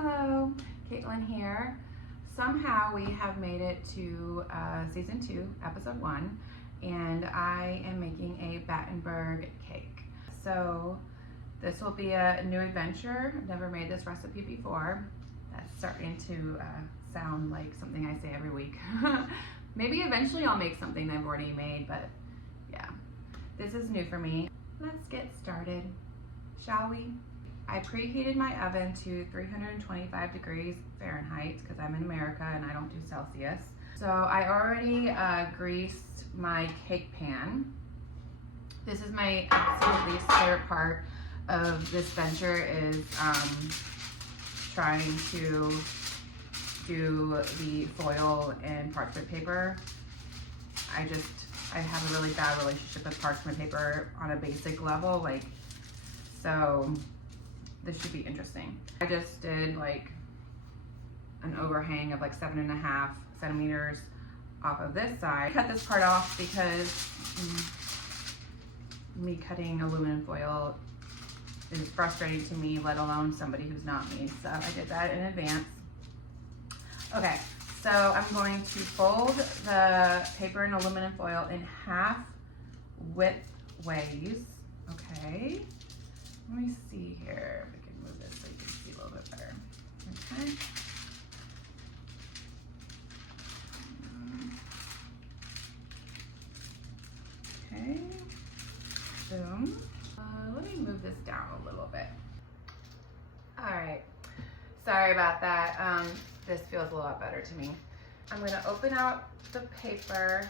Hello, Caitlin here. Somehow we have made it to season 2, episode 1, and I am making a Battenberg cake. So this will be a new adventure. I've never made this recipe before. That's starting to sound like something I say every week. Maybe eventually I'll make something I've already made, but yeah, this is new for me. Let's get started, shall we? I preheated my oven to 325 degrees Fahrenheit because I'm in America and I don't do Celsius. So I already greased my cake pan. This is my absolute least favorite part of this venture is trying to do the foil and parchment paper. I have a really bad relationship with parchment paper on a basic level, so this should be interesting. I just did like an overhang of like 7.5 centimeters off of this side. I cut this part off because me cutting aluminum foil is frustrating to me, let alone somebody who's not me. So I did that in advance. Okay, so I'm going to fold the paper and aluminum foil in half widthways. Okay. Let me see here if I can move this so you can see a little bit better. Okay. Okay. Boom. Let me move this down a little bit. All right. Sorry about that. This feels a lot better to me. I'm going to open out the paper.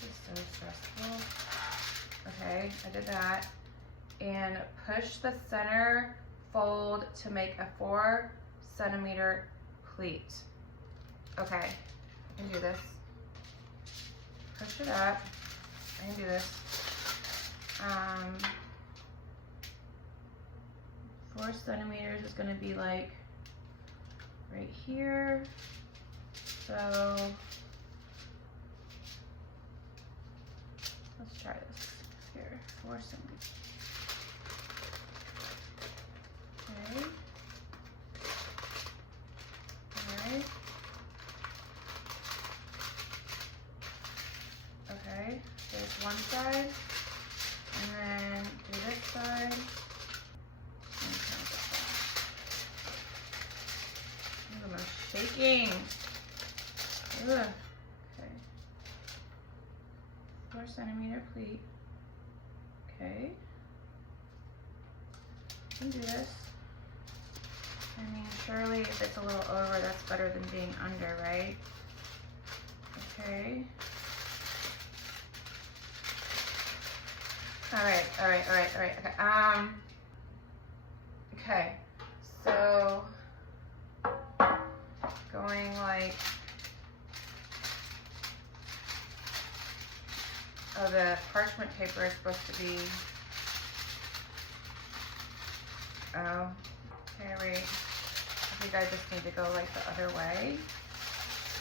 This is so stressful. Okay, I did that. And push the center fold to make a 4 centimeter pleat. Okay, I can do this. Push it up. I can do this. 4 centimeters is going to be like right here. So let's try this here. 4 centimeters. Okay. Alright. Okay, there's one side. And then do this side. I'm shaking. Ugh. Okay. 4 centimeter pleat. Okay. I can do this. I mean, surely if it's a little over, that's better than being under, right? Okay. All right, okay. Okay, so going like, oh, the parchment paper is supposed to be, oh, okay, wait. I think I just need to go like the other way.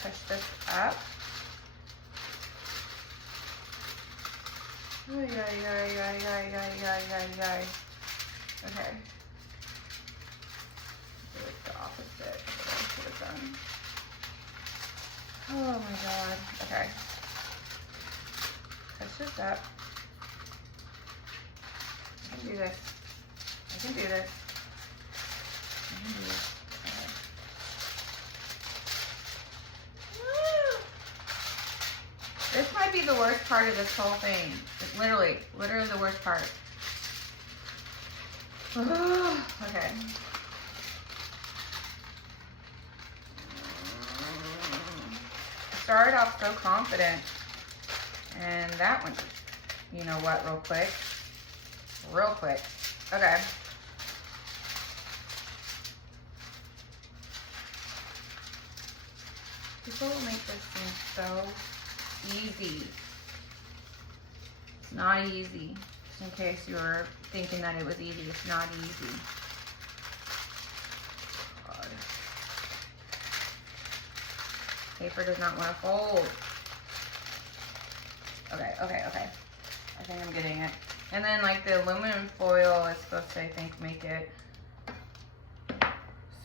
Push this up. Okay. Do it the opposite of what I should have done. Oh my god. Okay. Push this up. I can do this. I can do this. I can do this. This might be the worst part of this whole thing. It's literally the worst part. Okay. I started off so confident, and that went, you know what, real quick. Okay. People make this seem so easy. It's not easy. Just in case you were thinking that it was easy, it's not easy. God. Paper does not want to fold. Okay. I think I'm getting it. And then like the aluminum foil is supposed to, I think, make it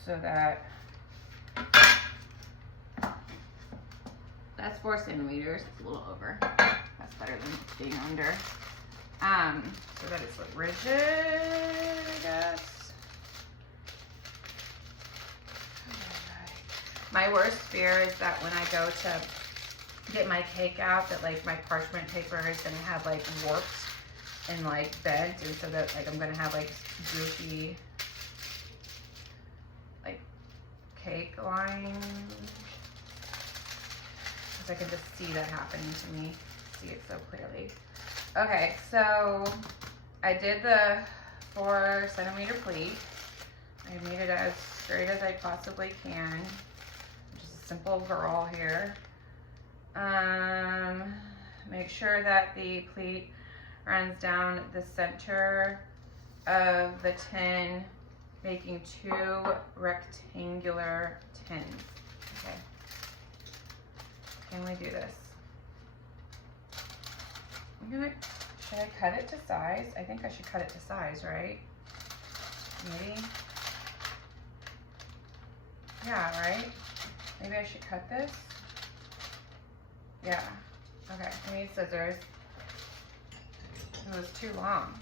so that that's 4 centimeters. It's a little over. That's better than being under. So that it's like rigid, I guess. My worst fear is that when I go to get my cake out, that like my parchment paper is gonna have like warped and like bent, and so that like I'm gonna have like goofy like cake lines. I can just see that happening to me. See it so clearly. Okay, so I did the 4 centimeter pleat. I made it as straight as I possibly can. I'm just a simple girl here. Make sure that the pleat runs down the center of the tin, making 2 rectangular tins. Okay. Can we do this? Should I cut it to size? I think I should cut it to size, right? Maybe? Yeah, right? Maybe I should cut this? Yeah. Okay, I need scissors. It was too long.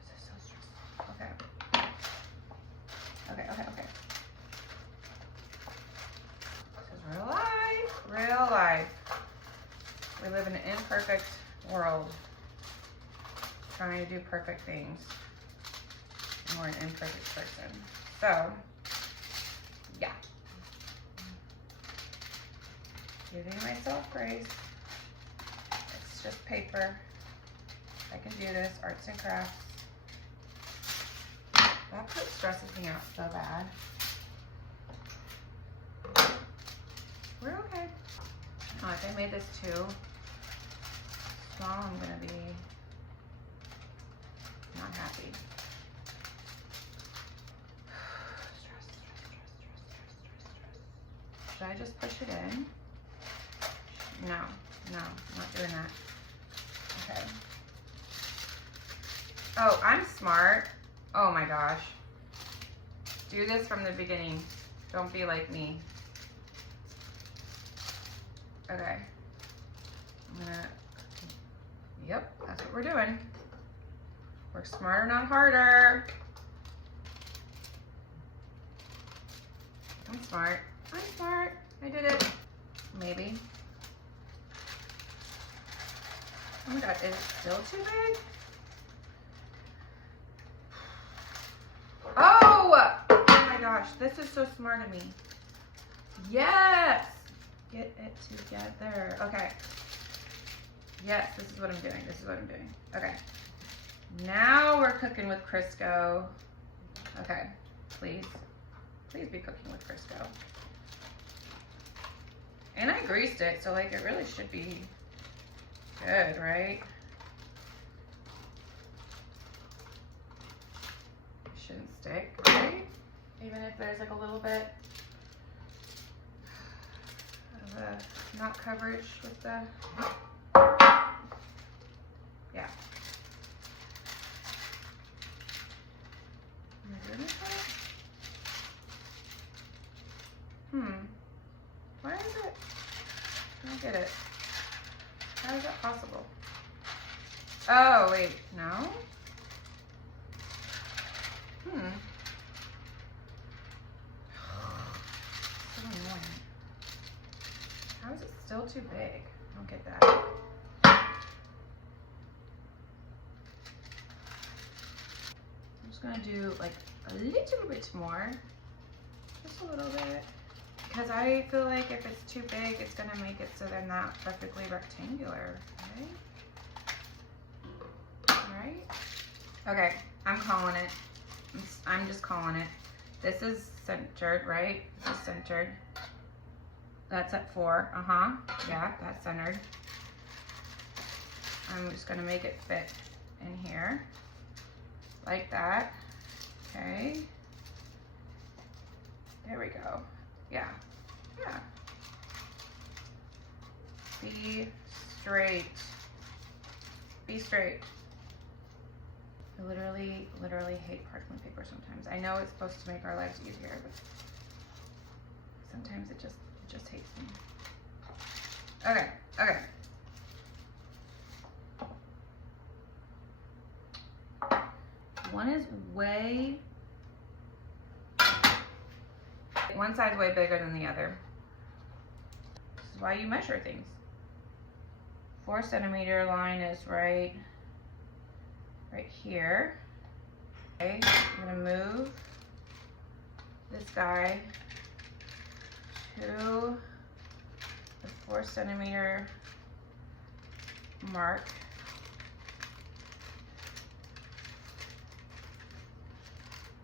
This is so stressful. Okay. Okay. This is real life. Real life. We live in an imperfect world, trying to do perfect things. And we're an imperfect person. So, yeah. Giving myself grace. It's just paper. I can do this. Arts and crafts. That part stresses me out so bad. We're okay. Oh, if I made this too small, I'm gonna be not happy. Stress. Should I just push it in? No, I'm not doing that. Okay. Oh, I'm smart. Oh my gosh. Do this from the beginning. Don't be like me. Okay. Yep, that's what we're doing. Work smarter, not harder. I'm smart. I did it. Maybe. Oh my god, is it still too big? Oh my gosh, this is so smart of me. Yes! Get it together. Okay. Yes, this is what I'm doing. Okay. Now we're cooking with Crisco. Okay. Please be cooking with Crisco. And I greased it, so like it really should be good, right? It shouldn't stick, right? Even if there's like a little bit of a not coverage with the, yeah. Am I doing this right? Why is it? I don't get it. How is that possible? Oh, wait, no? So annoying. How is it still too big? I don't get that. I'm just gonna do like a little bit more. Just a little bit. Because I feel like if it's too big, it's gonna make it so they're not perfectly rectangular, right? Okay, I'm calling it. I'm just calling it. This is centered, right? This is centered. That's at 4, yeah, that's centered. I'm just gonna make it fit in here, like that, okay. There we go. Yeah. Be straight. Be straight. I literally hate parchment paper sometimes. I I know it's supposed to make our lives easier, but sometimes it just hates me. Okay, okay. One is one side's way bigger than the other. This is why you measure things. 4 centimeter line is right here. Okay, I'm gonna move this guy to the 4 centimeter mark.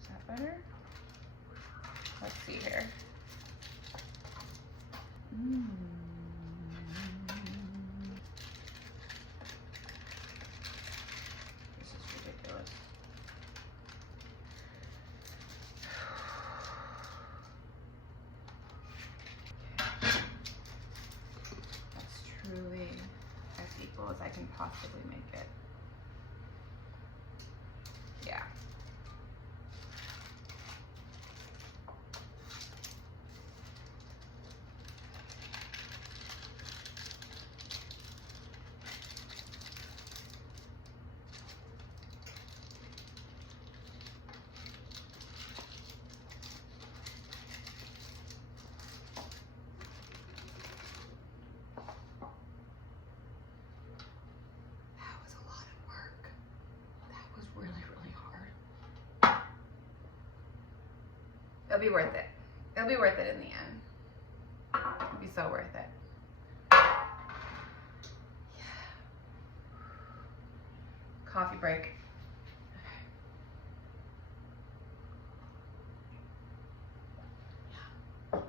Is that better? Let's see here. This is ridiculous. That's truly as equal as I can possibly make it. Yeah. It'll be worth it. It'll be worth it in the end. It'll be so worth it. Yeah. Coffee break. Yeah, that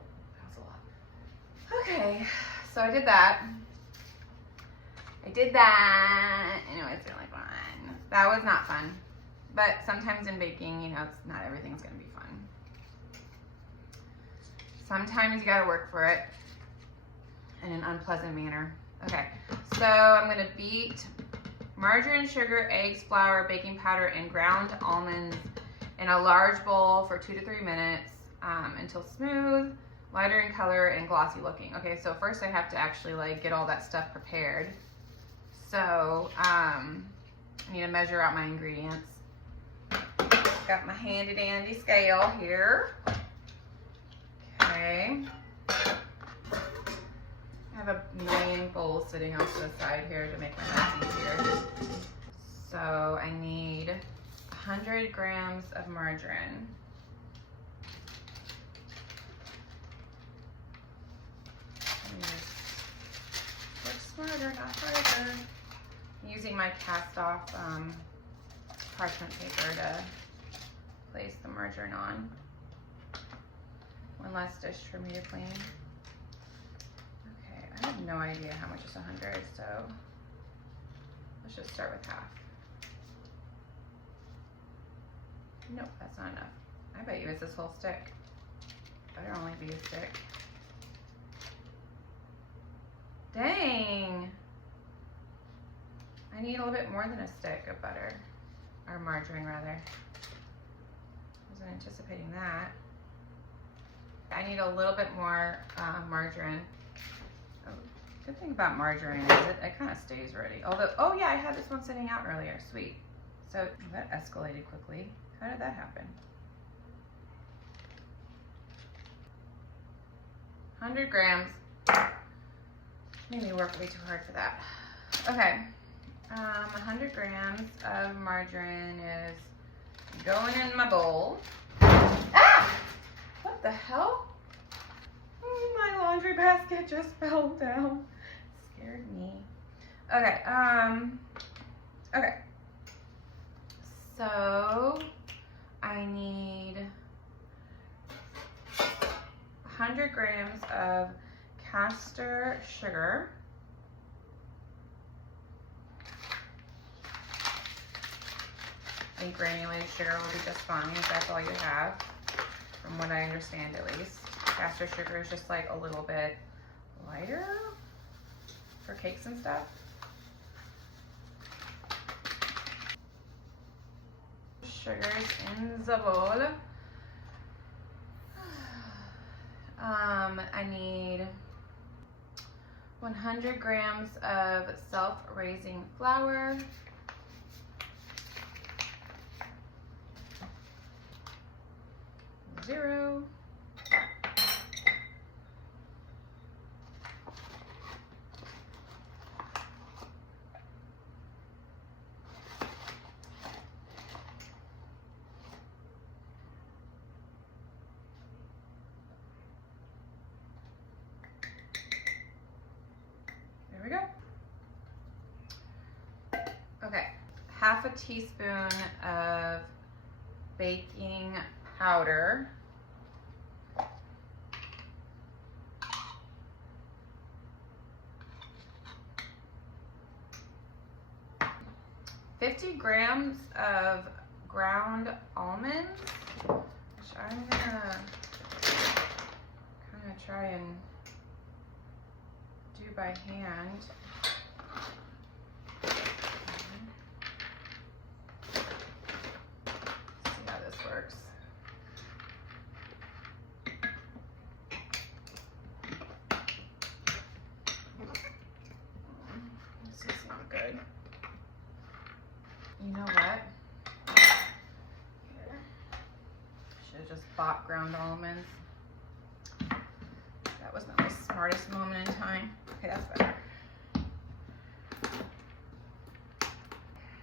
was a lot. Okay, so I did that. And it was really fun. That was not fun. But sometimes in baking, you know, it's not everything's gonna be fun. Sometimes you gotta work for it in an unpleasant manner. Okay, so I'm gonna beat margarine, sugar, eggs, flour, baking powder, and ground almonds in a large bowl for 2 to 3 minutes until smooth, lighter in color, and glossy looking. Okay, so first I have to actually like get all that stuff prepared. So I need to measure out my ingredients. Got my handy dandy scale here. Okay. I have a million bowls sitting off to the side here to make my life easier. So I need 100 grams of margarine. Work smarter, not harder. I'm using my cast off parchment paper to place the margarine on. One last dish for me to clean. Okay, I have no idea how much is 100, so let's just start with half. Nope, that's not enough. I bet you it's this whole stick. Better only be a stick. Dang! I need a little bit more than a stick of butter, or margarine rather. Wasn't anticipating that. I need a little bit more margarine. Oh, good thing about margarine is it kind of stays ready. Although, oh yeah, I had this one sitting out earlier. Sweet. So that escalated quickly. How did that happen? 100 grams. Made me work way too hard for that. Okay. 100 grams of margarine is going in my bowl. Ah! What the hell? Oh, my laundry basket just fell down. Scared me. Okay, okay. So I need 100 grams of caster sugar. I think granulated sugar will be just fine if that's all you have, from what I understand at least. Caster sugar is just like a little bit lighter for cakes and stuff. Sugar's in the bowl. I need 100 grams of self-raising flour, 0. There we go. Okay, half a teaspoon of baking powder, 50 grams of ground almonds, which I'm gonna kind of try and do by hand. See how this works. This is not good. You know what? Here. Should have just bought ground almonds. That was not my smartest moment in time. Okay, that's better.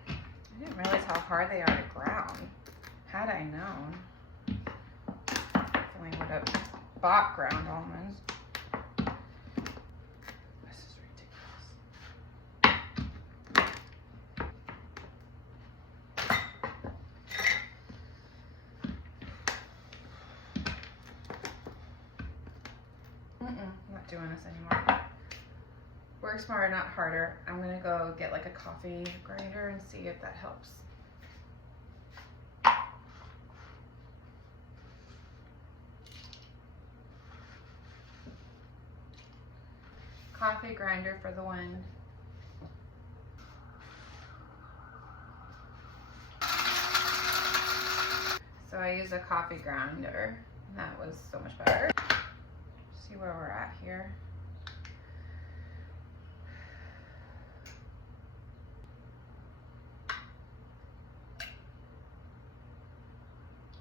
I didn't realize how hard they are to ground. Had I known, definitely would have bought ground almonds. This is ridiculous. Not doing this anymore. Work smarter, not harder. I'm gonna go get like a coffee grinder and see if that helps. Coffee grinder for the win. So I use a coffee grinder, and that was so much better. See where we're at here.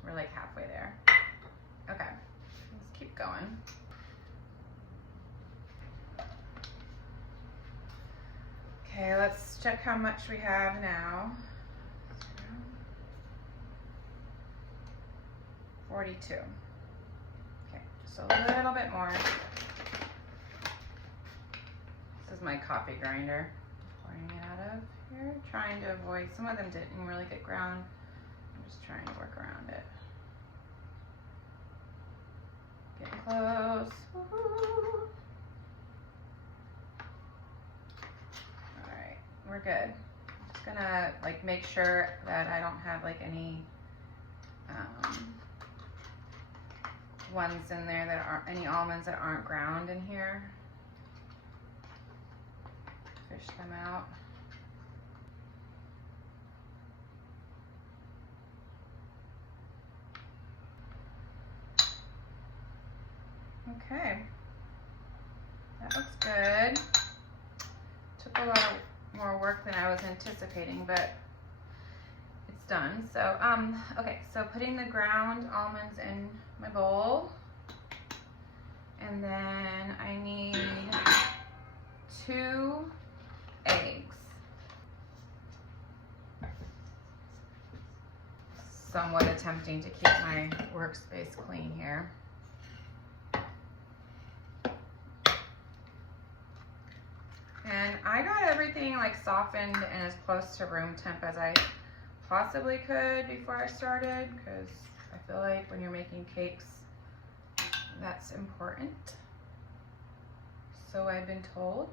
We're like halfway there. Okay, let's keep going. Okay, let's check how much we have now. 42. Okay, just a little bit more. This is my coffee grinder. Pouring it out of here, trying to avoid, some of them didn't really get ground. I'm just trying to work around it. Getting close. Woo-hoo. All right, we're good. I'm just gonna like make sure that I don't have like any ones in there that aren't, any almonds that aren't ground in here. Fish them out. Okay, that looks good. Took a lot more work than I was anticipating, but it's done. So, okay, so putting the ground almonds in my bowl, and then I need 2 eggs. Somewhat attempting to keep my workspace clean here. And I got everything like softened and as close to room temp as I possibly could before I started, because I feel like when you're making cakes, that's important. So I've been told.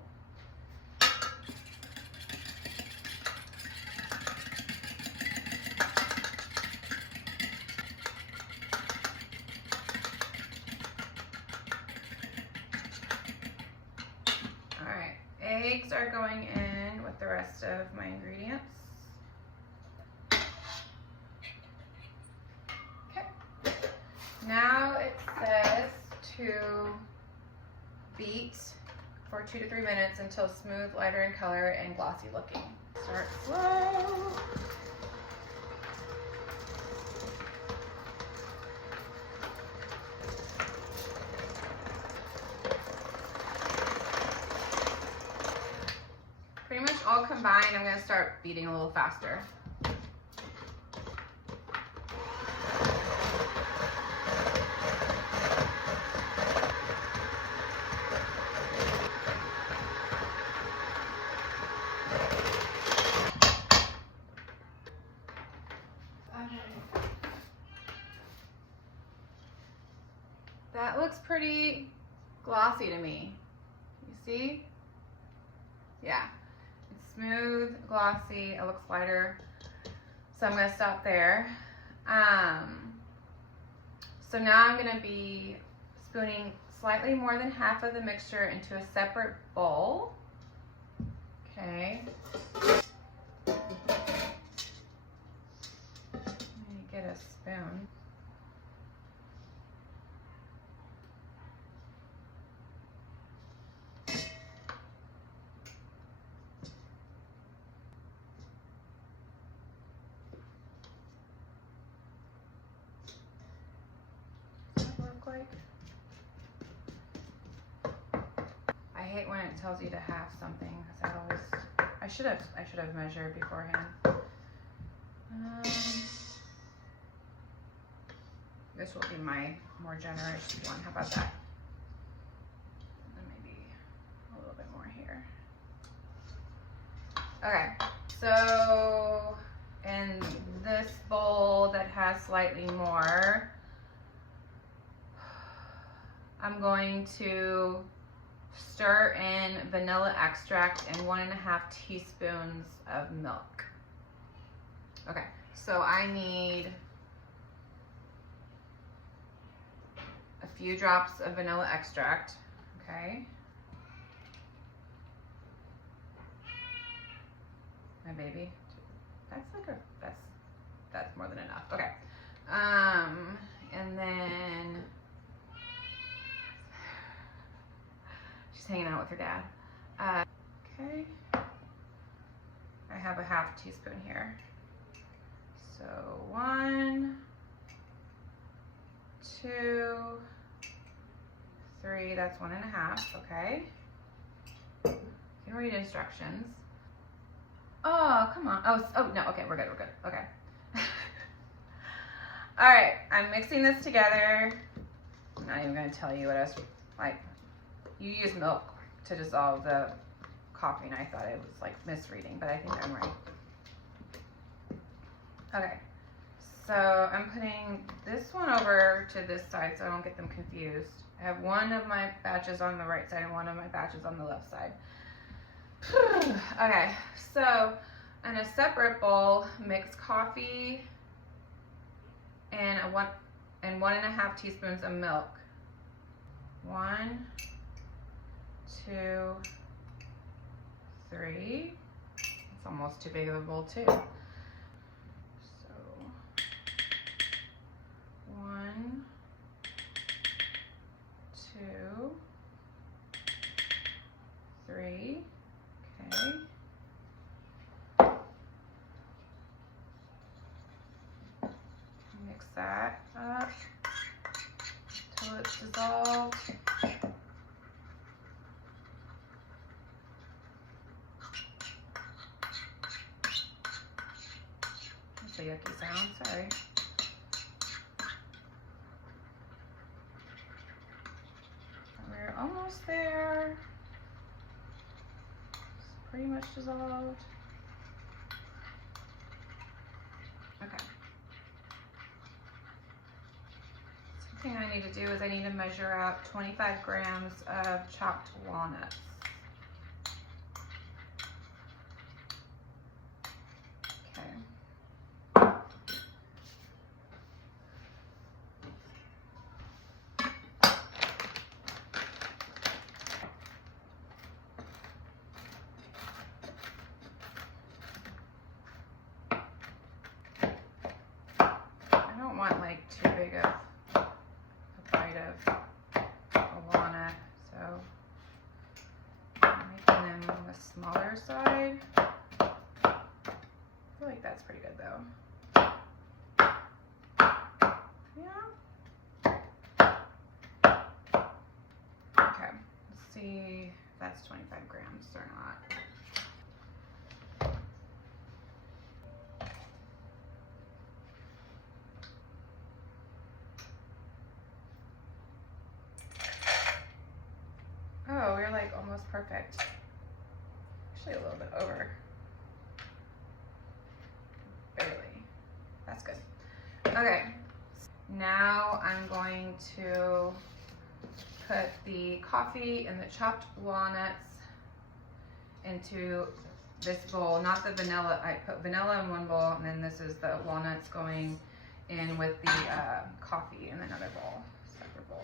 All right, eggs are going in with the rest of my ingredients. Now it says to beat for 2 to 3 minutes until smooth, lighter in color, and glossy looking. Start slow. Pretty much all combined, I'm gonna start beating a little faster. That looks pretty glossy to me. You see? Yeah. It's smooth, glossy, it looks lighter. So I'm gonna stop there. So now I'm gonna be spooning slightly more than half of the mixture into a separate bowl. Okay. Let me get a spoon. I hate when it tells you to have something because I should have measured beforehand. This will be my more generous one. How about that? And maybe a little bit more here. Okay, so in this bowl that has slightly more, I'm going to stir in vanilla extract and 1.5 teaspoons of milk. Okay, so I need a few drops of vanilla extract, okay? My baby, that's more than enough, okay. And then, she's hanging out with her dad. Okay, I have a 1/2 teaspoon here. So 1, 2, 3, that's 1.5, okay. You can read instructions. Oh, come on. Oh no, okay, we're good, okay. All right, I'm mixing this together. I'm not even gonna tell you what else, like, you use milk to dissolve the coffee, and I thought it was like misreading, but I think I'm right. Okay, so I'm putting this one over to this side so I don't get them confused. I have one of my batches on the right side and one of my batches on the left side. Okay, so in a separate bowl, mix coffee and 1.5 teaspoons of milk. 1, 2, 3. It's almost too big of a bowl too. So 1, 2, 3. Okay. Mix that up until it's dissolved. That's a yucky sound, sorry. We're almost there. It's pretty much dissolved. Okay. Something I need to do is I need to measure out 25 grams of chopped walnuts. Okay. I don't want like too big of a bite of side. I feel like that's pretty good though. Yeah. Okay, let's see if that's 25 grams or not. Oh, we're like almost perfect. Actually a little bit over. Barely. That's good. Okay, now I'm going to put the coffee and the chopped walnuts into this bowl. Not the vanilla. I put vanilla in one bowl, and then this is the walnuts going in with the coffee in another bowl, separate bowl.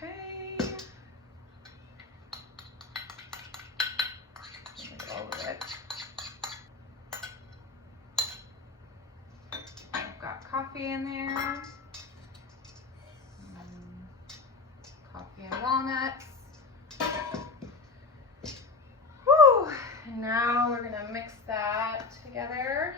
Okay. All of it. I've got coffee in there. Coffee and walnuts. Woo! And now we're gonna mix that together.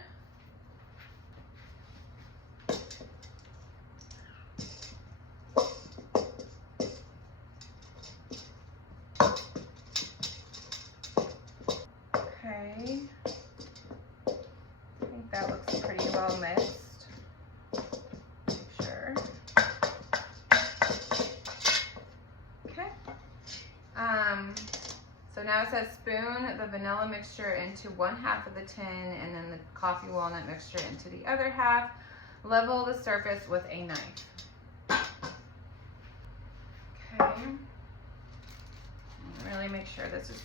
Okay, I think that looks pretty well mixed. Make sure. Okay. So now it says spoon the vanilla mixture into 1/2 of the tin and then the coffee walnut mixture into the other half. Level the surface with a knife. Okay. Really make sure this is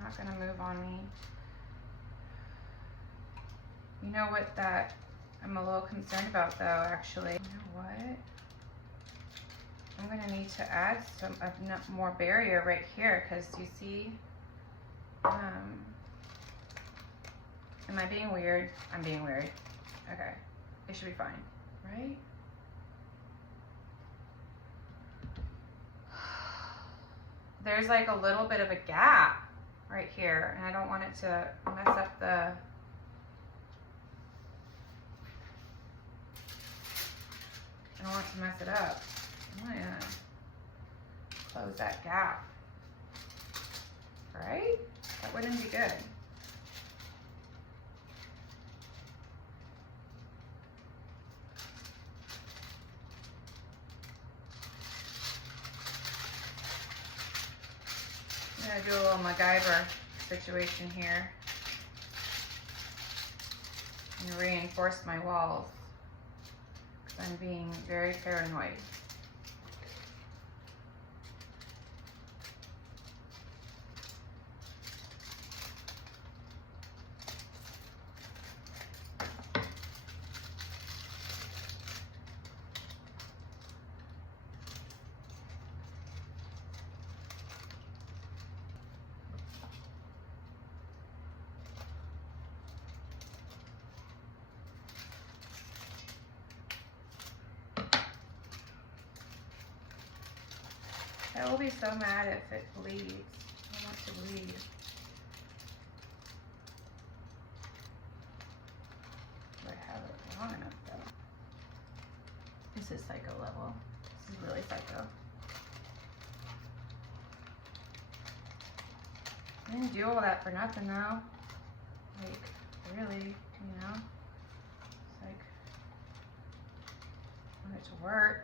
not gonna move on me. You know what that I'm a little concerned about though, actually. You know what? I'm gonna need to add some more barrier right here, because you see, am I being weird? I'm being weird. Okay, it should be fine, right? There's like a little bit of a gap right here, and I don't want it to mess up the, I don't want it to mess it up. I'm gonna close that gap, right? That wouldn't be good. I'm gonna do a little MacGyver situation here and reinforce my walls, because I'm being very paranoid. I will be so mad if it bleeds. I don't want it to bleed. Do I have it long enough though? This is psycho level. This is really psycho. I didn't do all that for nothing though. Like, really, you know? It's like, I want it to work.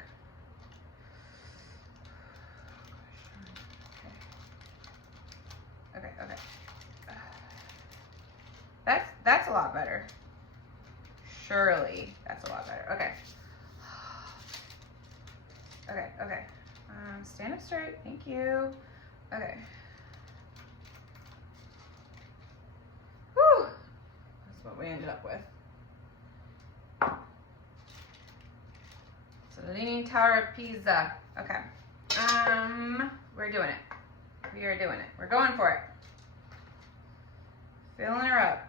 Okay, okay. That's a lot better. Surely that's a lot better. Okay. Okay, okay. Stand up straight. Thank you. Okay. Whew. That's what we ended up with. So the Leaning Tower of Pisa. Okay. We're doing it. We are doing it. We're going for it. Filling her up.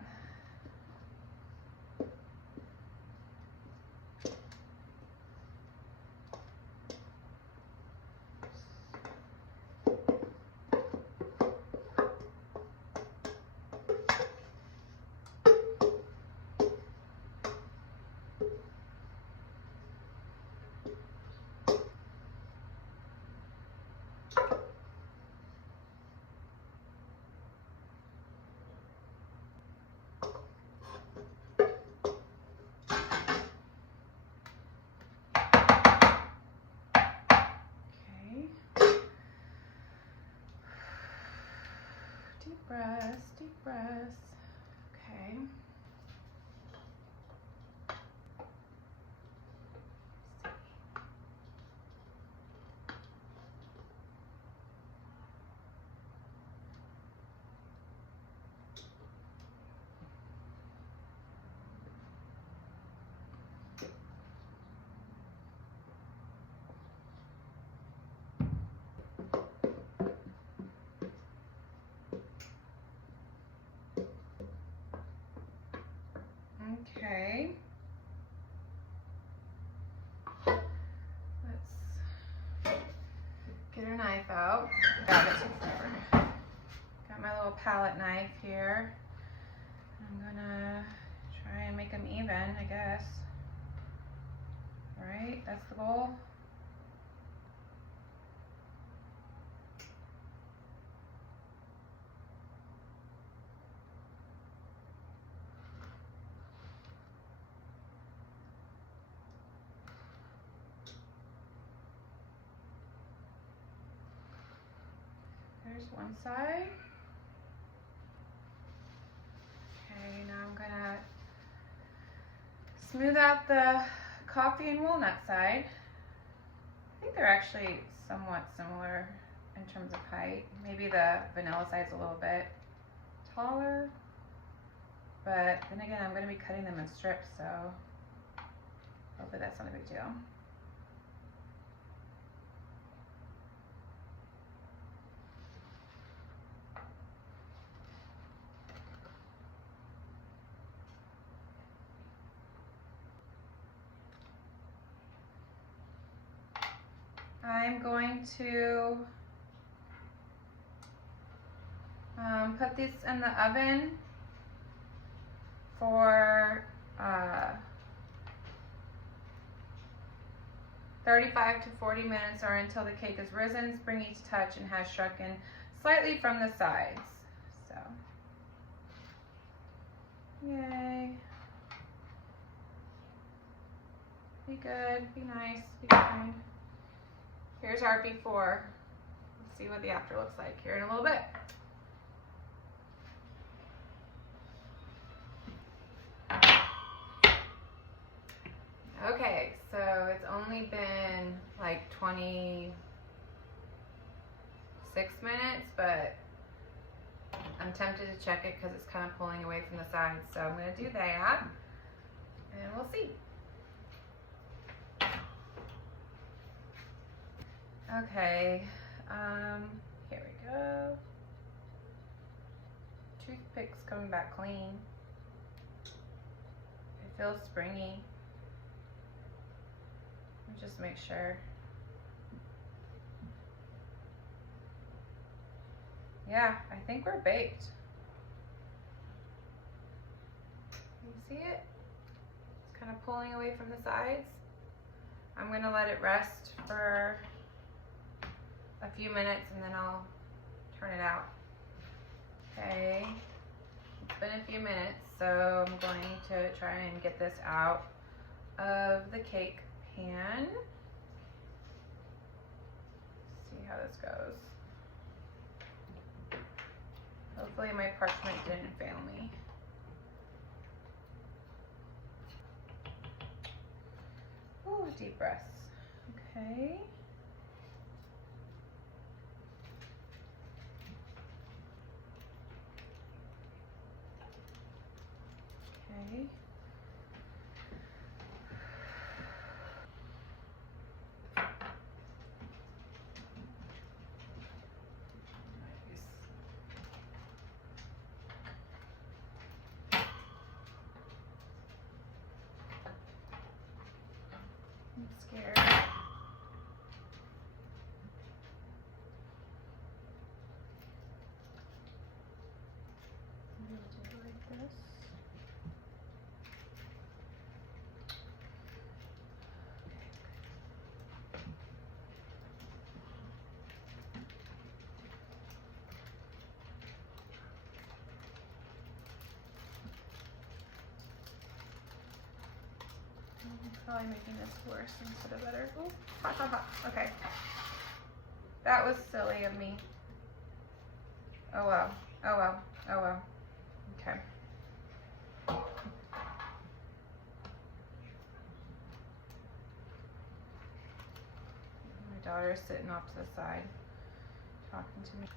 Deep breaths, deep breaths. Okay. Okay. Let's get our knife out. Got it forever. Got my little palette knife here. I'm gonna try and make them even, I guess. Right? That's the goal. There's one side. Okay, now I'm gonna smooth out the coffee and walnut side. I think they're actually somewhat similar in terms of height. Maybe the vanilla side's a little bit taller, but then again, I'm gonna be cutting them in strips, so hopefully that's not a big deal. I'm going to put this in the oven for 35 to 40 minutes, or until the cake is risen, springy to touch, and has shrunken slightly from the sides. So, yay. Be good, be nice, be kind. Here's our before. Let's see what the after looks like here in a little bit. Okay, so it's only been like 26 minutes, but I'm tempted to check it because it's kind of pulling away from the sides. So I'm going to do that, and we'll see. Okay, here we go. Toothpick's coming back clean. It feels springy. Let me just make sure. Yeah, I think we're baked. Can you see it? It's kind of pulling away from the sides. I'm gonna let it rest for a few minutes and then I'll turn it out. Okay, it's been a few minutes, so I'm going to try and get this out of the cake pan. See how this goes. Hopefully my parchment didn't fail me. Ooh, deep breaths. Okay. Okay. I'm scared. I'm going to do it like this. Probably making this worse instead of better. Oh, hot, hot, hot. Okay. That was silly of me. Oh well. Oh well, oh well. Okay. My daughter's sitting off to the side, talking to me.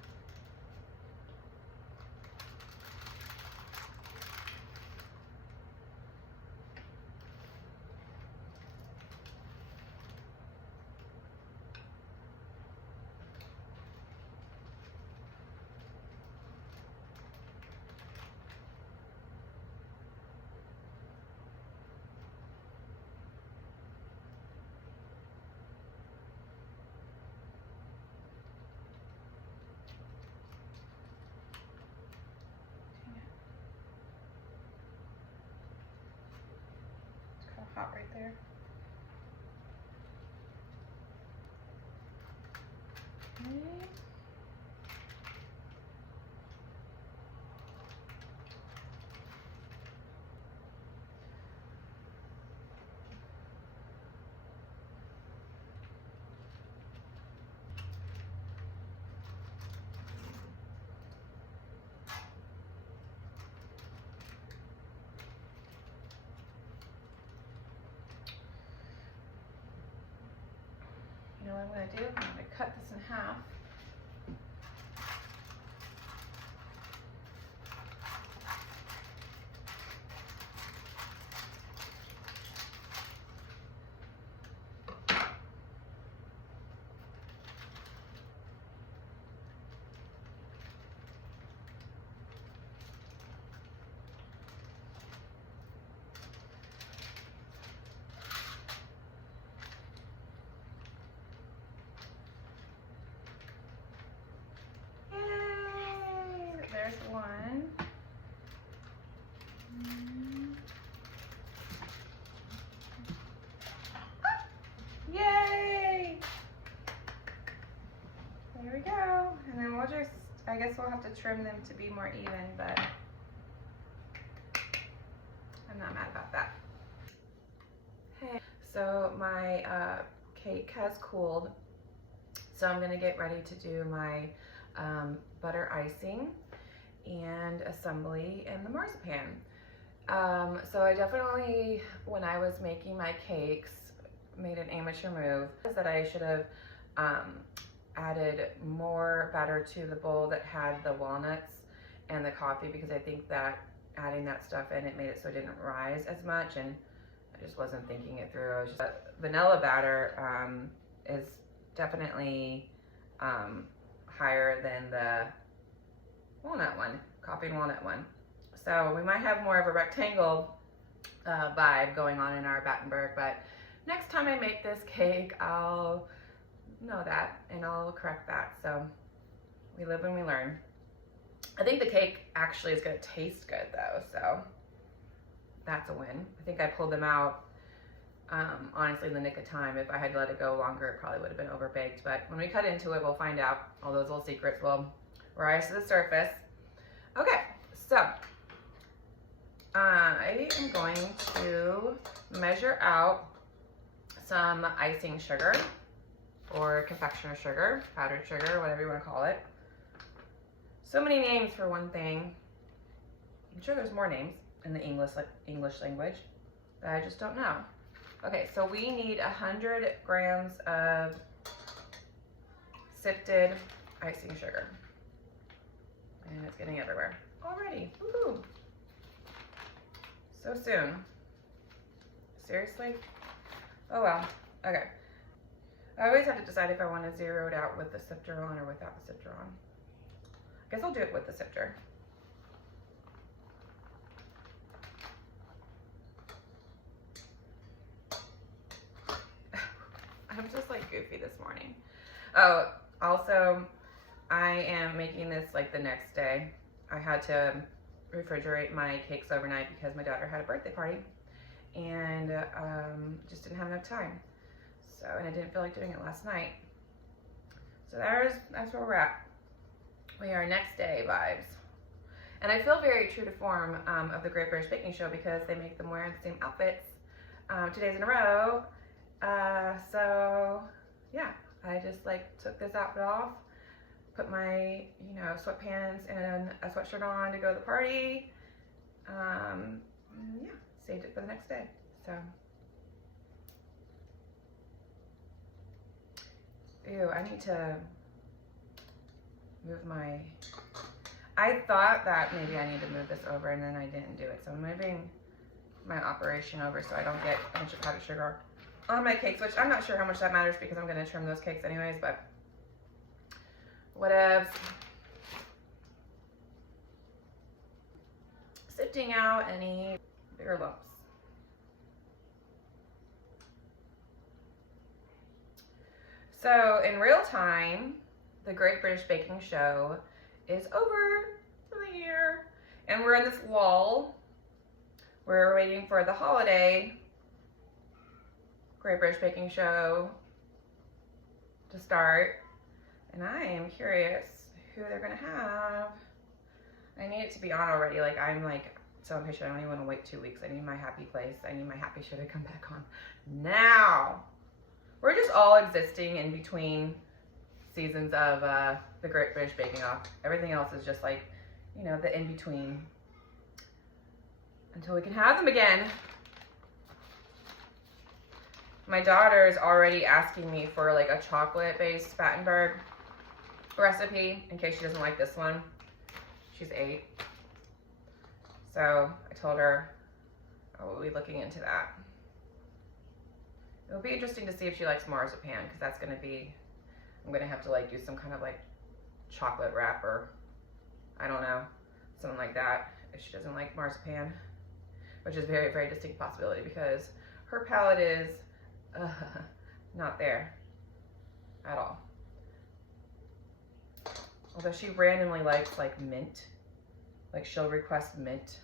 It's kind of hot right there. Okay. You know what I'm going to do? I'm going to cut this in half. There's one. Yay! There we go. And then we'll just, I guess we'll have to trim them to be more even, but I'm not mad about that. Hey, so my cake has cooled, so I'm gonna get ready to do my butter icing and assembly in the marzipan. So I definitely, when I was making my cakes, made an amateur move that I should have added more batter to the bowl that had the walnuts and the coffee, because I think that adding that stuff in, it made it so it didn't rise as much, and I just wasn't thinking it through. I was just, vanilla batter is definitely higher than the walnut one, coffee and walnut one. So we might have more of a rectangle vibe going on in our Battenberg, but next time I make this cake, I'll know that and I'll correct that. So we live and we learn. I think the cake actually is gonna taste good though, so that's a win. I think I pulled them out honestly in the nick of time. If I had let it go longer, it probably would have been overbaked, but when we cut into it, we'll find out. All those little secrets will rise to the surface. Okay, so I am going to measure out some icing sugar or confectioner sugar, powdered sugar, whatever you want to call it. So many names for one thing. I'm sure there's more names in the English language that I just don't know. Okay, so we need 100 grams of sifted icing sugar. And it's getting everywhere already. Woohoo! So soon. Seriously? Oh well. Okay. I always have to decide if I want to zero it out with the sifter on or without the sifter on. I guess I'll do it with the sifter. I'm just like goofy this morning. Oh, also, I am making this like the next day. I had to refrigerate my cakes overnight because my daughter had a birthday party and just didn't have enough time. So, and I didn't feel like doing it last night. So that's where we're at. We are next day vibes. And I feel very true to form of the Great British Baking Show because they make them wear the same outfits 2 days in a row. So yeah, I just like took this outfit off, put my, you know, sweatpants and a sweatshirt on to go to the party. Yeah, saved it for the next day. So, ew, I need to move my, I thought that maybe I need to move this over and then I didn't do it. So I'm moving my operation over so I don't get a bunch of powdered sugar on my cakes, which I'm not sure how much that matters because I'm gonna trim those cakes anyways, but whatevs. Sifting out any bigger lumps. So in real time, the Great British Baking Show is over for the year, and we're in this lull. We're waiting for the holiday Great British Baking Show to start, and I am curious who they're gonna have. I need it to be on already. Like, I'm like so impatient. I don't even want to wait 2 weeks. I need my happy place. I need my happy show to come back on now. We're just all existing in between seasons of the Great British Baking Off. Everything else is just like, you know, the in-between until we can have them again. My daughter is already asking me for like a chocolate-based Battenberg recipe in case she doesn't like this one. She's 8. So I told her I will be looking into that. It'll be interesting to see if she likes marzipan, because that's going to be, I'm going to have to like do some kind of like chocolate wrap or I don't know, something like that if she doesn't like marzipan, which is a very, very distinct possibility because her palate is not there at all. Although she randomly likes like mint, like she'll request mint,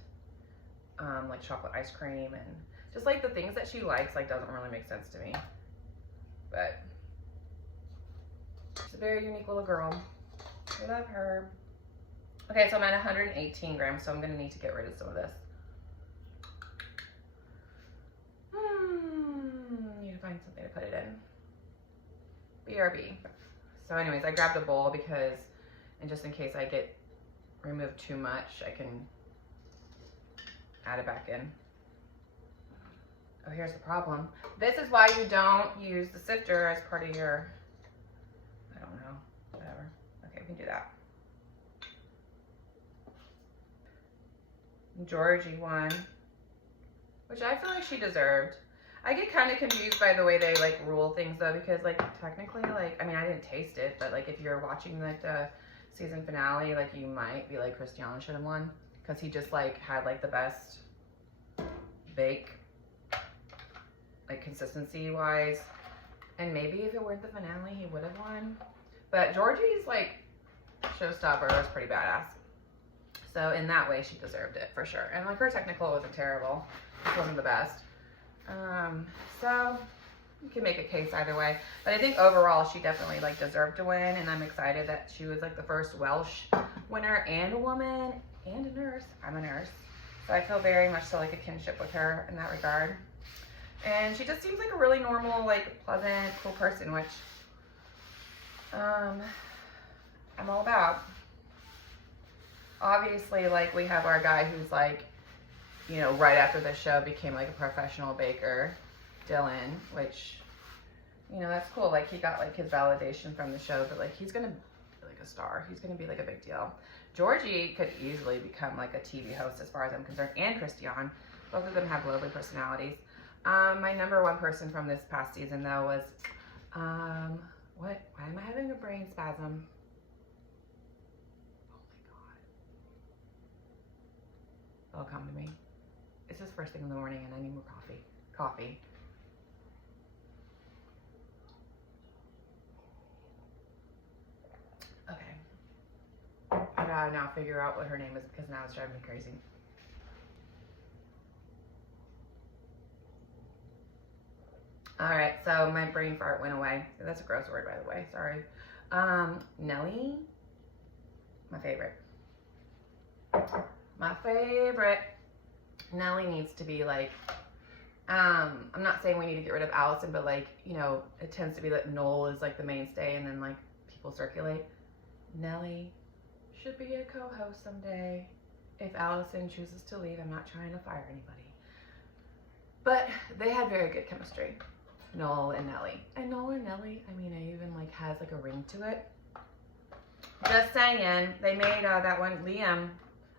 like chocolate ice cream, and just like the things that she likes like doesn't really make sense to me. But she's a very unique little girl. I love her. Okay, so I'm at 118 grams, so I'm gonna need to get rid of some of this. Need to find something to put it in. BRB. So anyways, I grabbed a bowl because, and just in case I get removed too much, I can add it back in. Oh, here's the problem. This is why you don't use the sifter as part of your, I don't know, whatever. Okay, we can do that. Georgie won, which I feel like she deserved. I get kind of confused by the way they like rule things though, because like technically, like, I mean, I didn't taste it, but like if you're watching like the season finale, like you might be like Christian should have won because he just like had like the best bake, like consistency wise, and maybe if it weren't the finale he would have won. But Georgie's like showstopper was pretty badass, so in that way she deserved it for sure. And like her technical wasn't terrible, it wasn't the best. So you can make a case either way, but I think overall she definitely like deserved to win, and I'm excited that she was like the first Welsh winner and a woman and a nurse. I'm a nurse, so I feel very much so like a kinship with her in that regard. And she just seems like a really normal, like pleasant, cool person, which I'm all about. Obviously, like we have our guy who's like, you know, right after the show became like a professional baker, Dylan, which, you know, that's cool. Like he got like his validation from the show, but like he's gonna be like a star. He's gonna be like a big deal. Georgie could easily become like a TV host as far as I'm concerned, and Christian. Both of them have lovely personalities. My number one person from this past season though was, why am I having a brain spasm? Oh my God. It'll come to me. It's just first thing in the morning and I need more coffee. Okay. I gotta now figure out what her name is because now it's driving me crazy. All right, so my brain fart went away. That's a gross word, by the way, sorry. Nelly, my favorite. My favorite. Nelly needs to be like, I'm not saying we need to get rid of Allison, but like, you know, it tends to be that Noel is like the mainstay and then like people circulate. Nellie should be a co-host someday. If Allison chooses to leave, I'm not trying to fire anybody. But they had very good chemistry, Noel and Nellie. And Noel and Nellie, I mean, it even like has like a ring to it. Just saying, they made that one Liam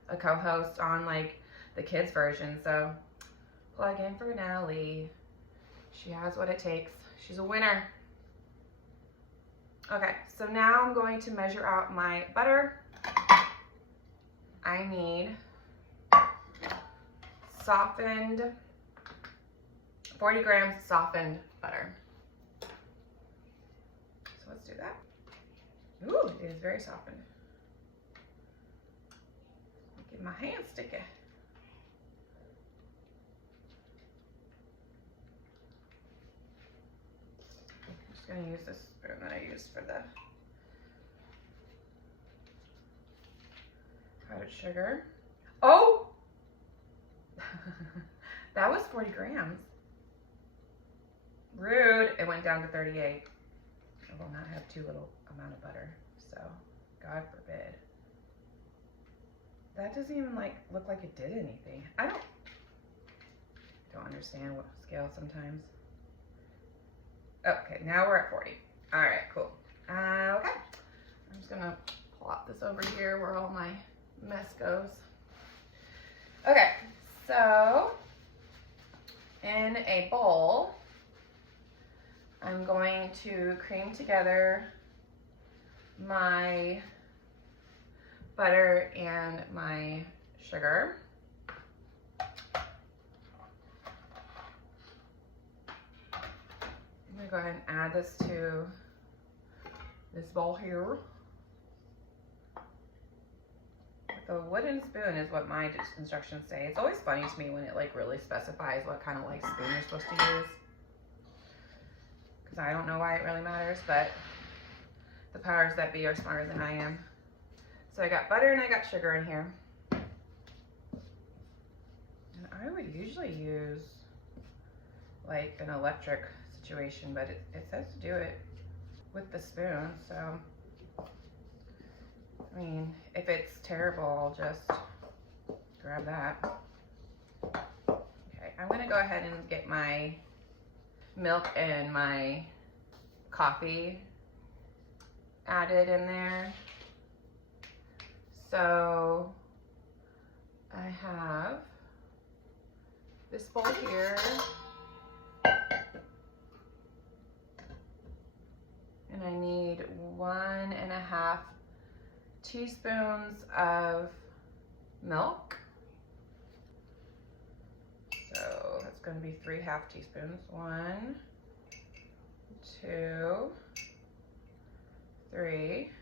a co-host on like the kids version. So plug in for Nellie. She has what it takes. She's a winner. Okay, so now I'm going to measure out my butter. I need softened, 40 grams softened butter. So let's do that. Ooh, it is very softened. Get my hand sticky. I'm just gonna use this spoon that I used for the powdered sugar. Oh! That was 40 grams. Rude. It went down to 38. I will not have too little amount of butter, so God forbid. That doesn't even like look like it did anything. I don't understand what scale sometimes. Okay, now we're at 40. All right, cool. Okay, I'm just gonna plop this over here where all my mess goes. Okay, so in a bowl, I'm going to cream together my butter and my sugar. I'm gonna go ahead and add this to this bowl here. The wooden spoon is what my instructions say. It's always funny to me when it like really specifies what kind of like spoon you're supposed to use. Because I don't know why it really matters, but the powers that be are smarter than I am. So I got butter and I got sugar in here. And I would usually use like an electric situation, but it says to do it with the spoon, so I mean, if it's terrible, I'll just grab that. Okay, I'm gonna go ahead and get my milk and my coffee added in there. So I have this bowl here. And I need 1.5 teaspoons of milk. So that's going to be 3/2 teaspoons. 1, 2, 3.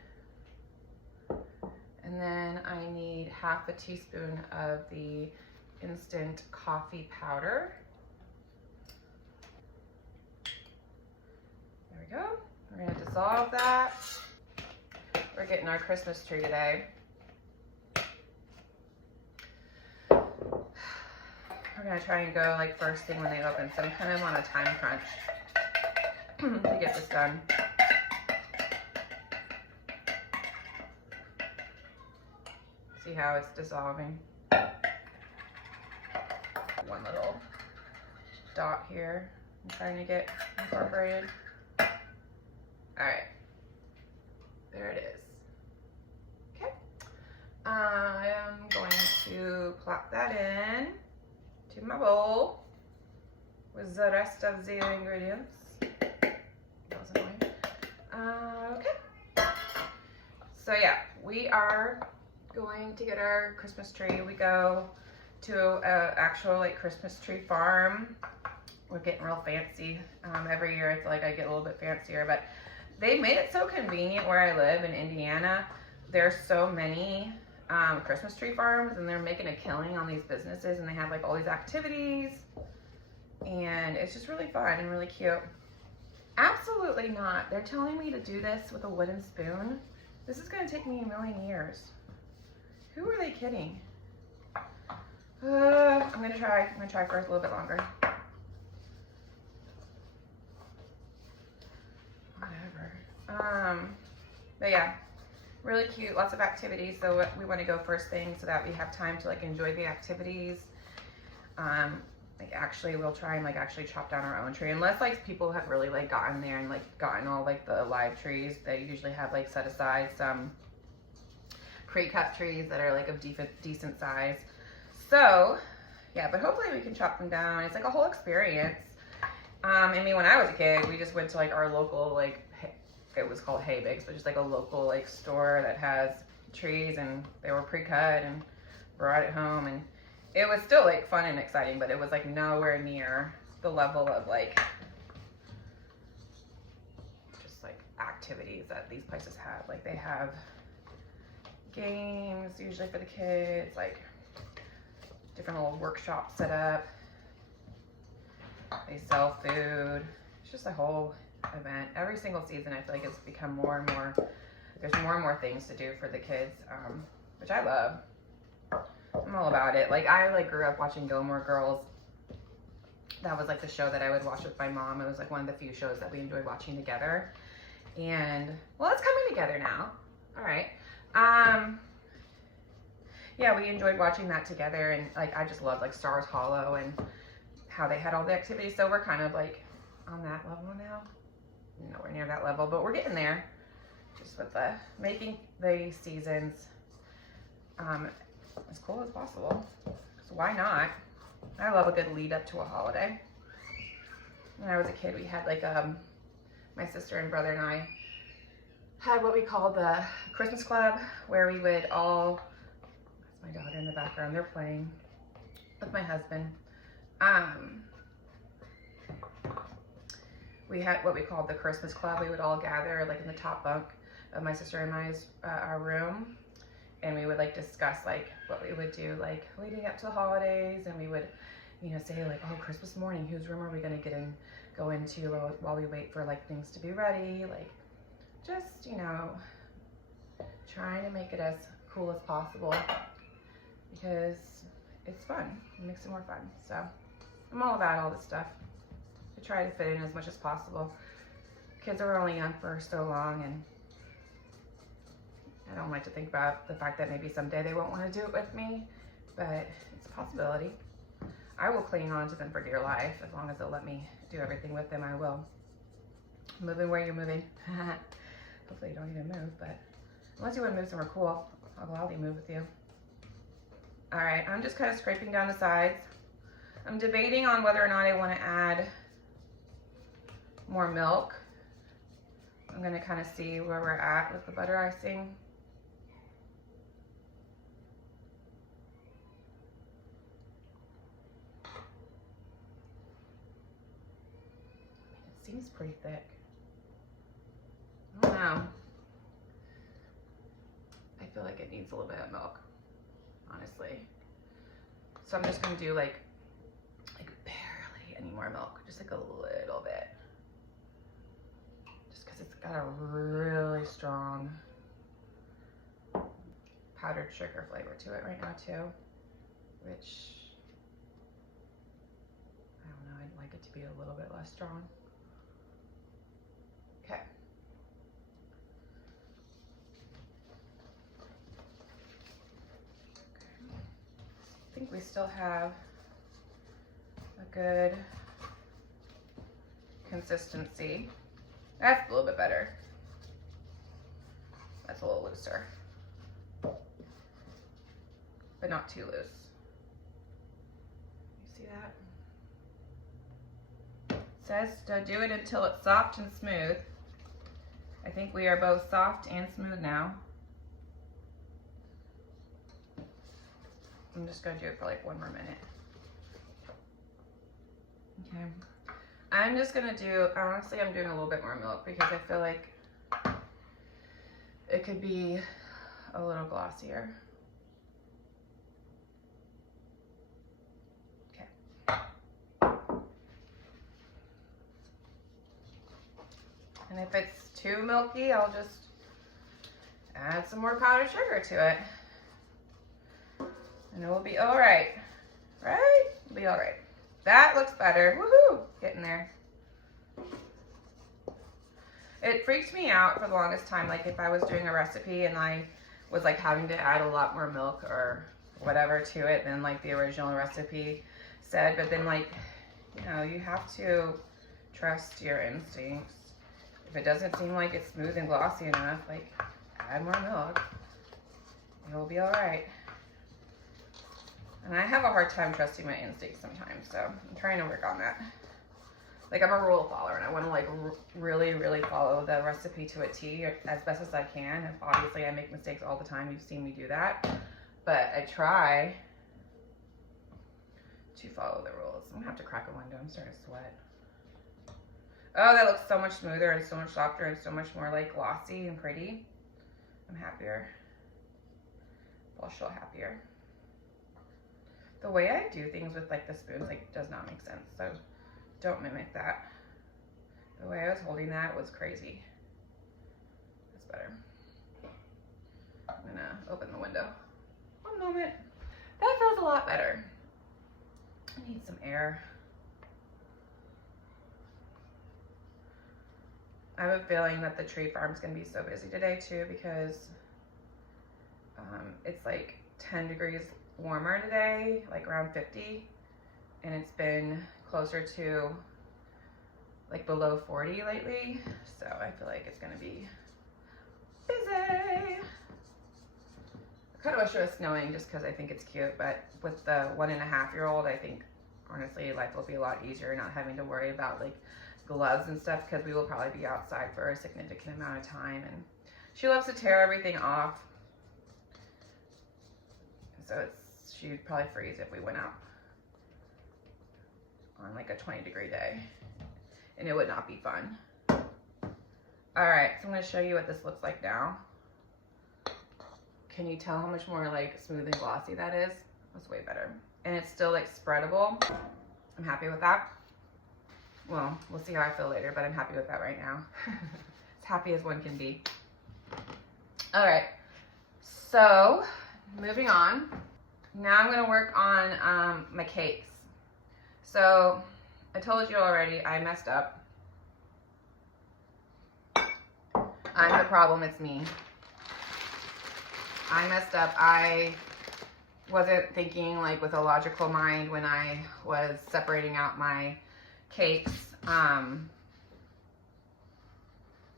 And then I need 1/2 teaspoon of the instant coffee powder. There we go. We're gonna dissolve that. We're getting our Christmas tree today. We're gonna try and go like first thing when they open, so I'm kind of on a time crunch to get this done. See how it's dissolving? One little dot here I'm trying to get incorporated. All right, there it is. Okay, I am going to plop that in to my bowl with the rest of the ingredients. That was annoying. Okay, so yeah, we are going to get our Christmas tree. We go to an actual like Christmas tree farm. We're getting real fancy. Every year I feel like I get a little bit fancier, but they made it so convenient where I live in Indiana. There's so many Christmas tree farms, and they're making a killing on these businesses, and they have like all these activities, and it's just really fun and really cute. Absolutely not. They're telling me to do this with a wooden spoon. This is going to take me a million years. Who are they kidding? I'm gonna try for a little bit longer. Whatever. But yeah, really cute, lots of activities. So we want to go first thing so that we have time to like enjoy the activities. Like actually we'll try and like actually chop down our own tree, unless like people have really like gotten there and like gotten all like the live trees. They usually have like set aside some pre-cut trees that are like of decent size. So yeah, but hopefully we can chop them down. It's like a whole experience. I mean, when I was a kid, we just went to like our local, like, it was called Hay Bakes, but just like a local like store that has trees, and they were pre-cut and brought it home, and it was still like fun and exciting, but it was like nowhere near the level of like just like activities that these places have. Like they have games usually for the kids, like different little workshops set up. They sell food. It's just a whole event. Every single season I feel like it's become more and more, there's more and more things to do for the kids, which I love. I'm all about it. Like I like grew up watching Gilmore Girls. That was like the show that I would watch with my mom. It was like one of the few shows that we enjoyed watching together. And well, it's coming together now. All right. Yeah, we enjoyed watching that together, and like I just loved like Stars Hollow and how they had all the activities. So we're kind of like on that level now. Nowhere near that level, but we're getting there. Just with the making the seasons as cool as possible. So why not? I love a good lead up to a holiday. When I was a kid, we had like my sister and brother and I had what we called the Christmas Club, where we would all, that's my daughter in the background, they're playing with my husband. We had what we called the Christmas Club. We would all gather like in the top bunk of my sister and I's our room, and we would like discuss like what we would do like leading up to the holidays, and we would, you know, say like, oh, Christmas morning, whose room are we gonna go into while we wait for like things to be ready, like just, you know, trying to make it as cool as possible because it's fun. It makes it more fun. So I'm all about all this stuff. I try to fit in as much as possible. Kids are only young for so long, and I don't like to think about the fact that maybe someday they won't want to do it with me, but it's a possibility. I will cling on to them for dear life. As long as they'll let me do everything with them, I will. Moving where you're moving. Hopefully you don't even move, but unless you want to move somewhere cool, I'll gladly move with you. All right, I'm just kind of scraping down the sides. I'm debating on whether or not I want to add more milk. I'm going to kind of see where we're at with the butter icing. It seems pretty thick. I don't know. I feel like it needs a little bit of milk, honestly. So I'm just going to do like barely any more milk, just like a little bit. Just because it's got a really strong powdered sugar flavor to it right now too, which I don't know, I'd like it to be a little bit less strong. Okay. I think we still have a good consistency. That's a little bit better. That's a little looser, but not too loose. You see that? It says to do it until it's soft and smooth. I think we are both soft and smooth now. I'm just gonna do it for like one more minute. Okay. I'm just gonna do, honestly, I'm doing a little bit more milk because I feel like it could be a little glossier. Okay. And if it's too milky, I'll just add some more powdered sugar to it. And it will be all right, right? It'll be all right. That looks better, woohoo, getting there. It freaked me out for the longest time, like if I was doing a recipe and I was like having to add a lot more milk or whatever to it than like the original recipe said. But then, like, you know, you have to trust your instincts. If it doesn't seem like it's smooth and glossy enough, like, add more milk. It'll be all right. And I have a hard time trusting my instincts sometimes, so I'm trying to work on that. Like, I'm a rule follower, and I want to like really, really follow the recipe to a T as best as I can. And obviously, I make mistakes all the time. You've seen me do that, but I try to follow the rules. I'm gonna have to crack a window. I'm starting to sweat. Oh, that looks so much smoother and so much softer and so much more like glossy and pretty. I'm happier. Well, she'll happier. The way I do things with like the spoons like does not make sense, so don't mimic that. The way I was holding that was crazy. That's better. I'm gonna open the window. One moment. That feels a lot better. I need some air. I have a feeling that the tree farm's gonna be so busy today too, because it's like 10 degrees warmer today, like around 50, and it's been closer to like below 40 lately, so I feel like it's gonna be busy. I kind of wish it was snowing just because I think it's cute, but with the 1.5-year-old, I think honestly life will be a lot easier not having to worry about like gloves and stuff, because we will probably be outside for a significant amount of time, and she loves to tear everything off, so she'd probably freeze if we went out on like a 20-degree day, and it would not be fun. All right, so I'm going to show you what this looks like now. Can you tell how much more like smooth and glossy that is? That's way better, and it's still like spreadable. I'm happy with that. Well, we'll see how I feel later, but I'm happy with that right now. As happy as one can be. All right, so moving on. Now I'm gonna work on my cakes. So I told you already, I messed up. I'm the problem, it's me. I messed up. I wasn't thinking like with a logical mind when I was separating out my cakes, and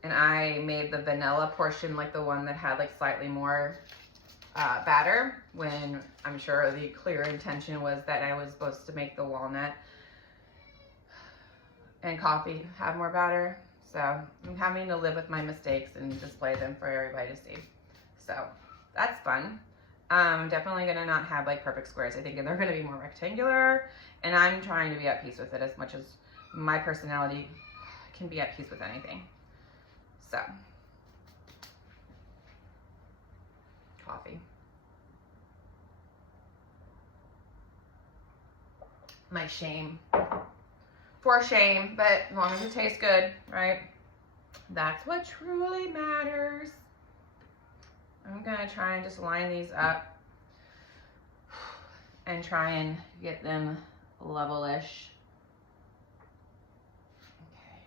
I made the vanilla portion like the one that had like slightly more batter, when I'm sure the clear intention was that I was supposed to make the walnut and coffee have more batter. So I'm having to live with my mistakes and display them for everybody to see. So that's fun. I'm definitely gonna not have like perfect squares. I think they're gonna be more rectangular, and I'm trying to be at peace with it as much as my personality can be at peace with anything. So, coffee. My shame. For shame, but as long as it tastes good, right? That's what truly matters. I'm gonna try and just line these up and try and get them level-ish. Okay.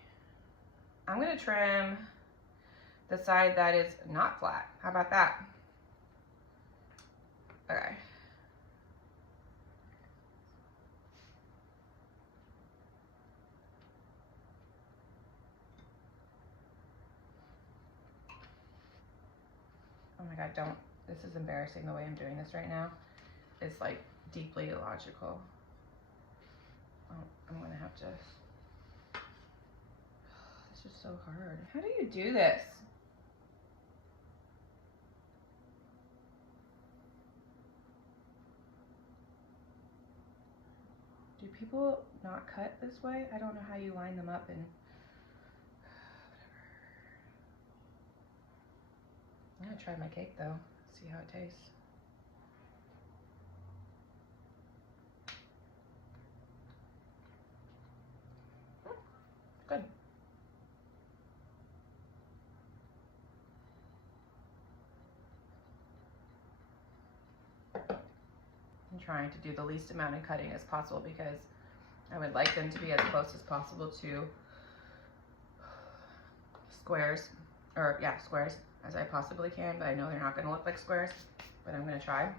I'm gonna trim the side that is not flat. How about that? Okay. Oh my God, don't. This is embarrassing the way I'm doing this right now. It's like deeply illogical. Oh, I'm gonna have to. This is so hard. How do you do this? Do people not cut this way? I don't know how you line them up and whatever. I'm gonna try my cake though, see how it tastes. Good. I'm trying to do the least amount of cutting as possible because I would like them to be as close as possible to squares, or yeah, squares as I possibly can, but I know they're not gonna look like squares, but I'm gonna try.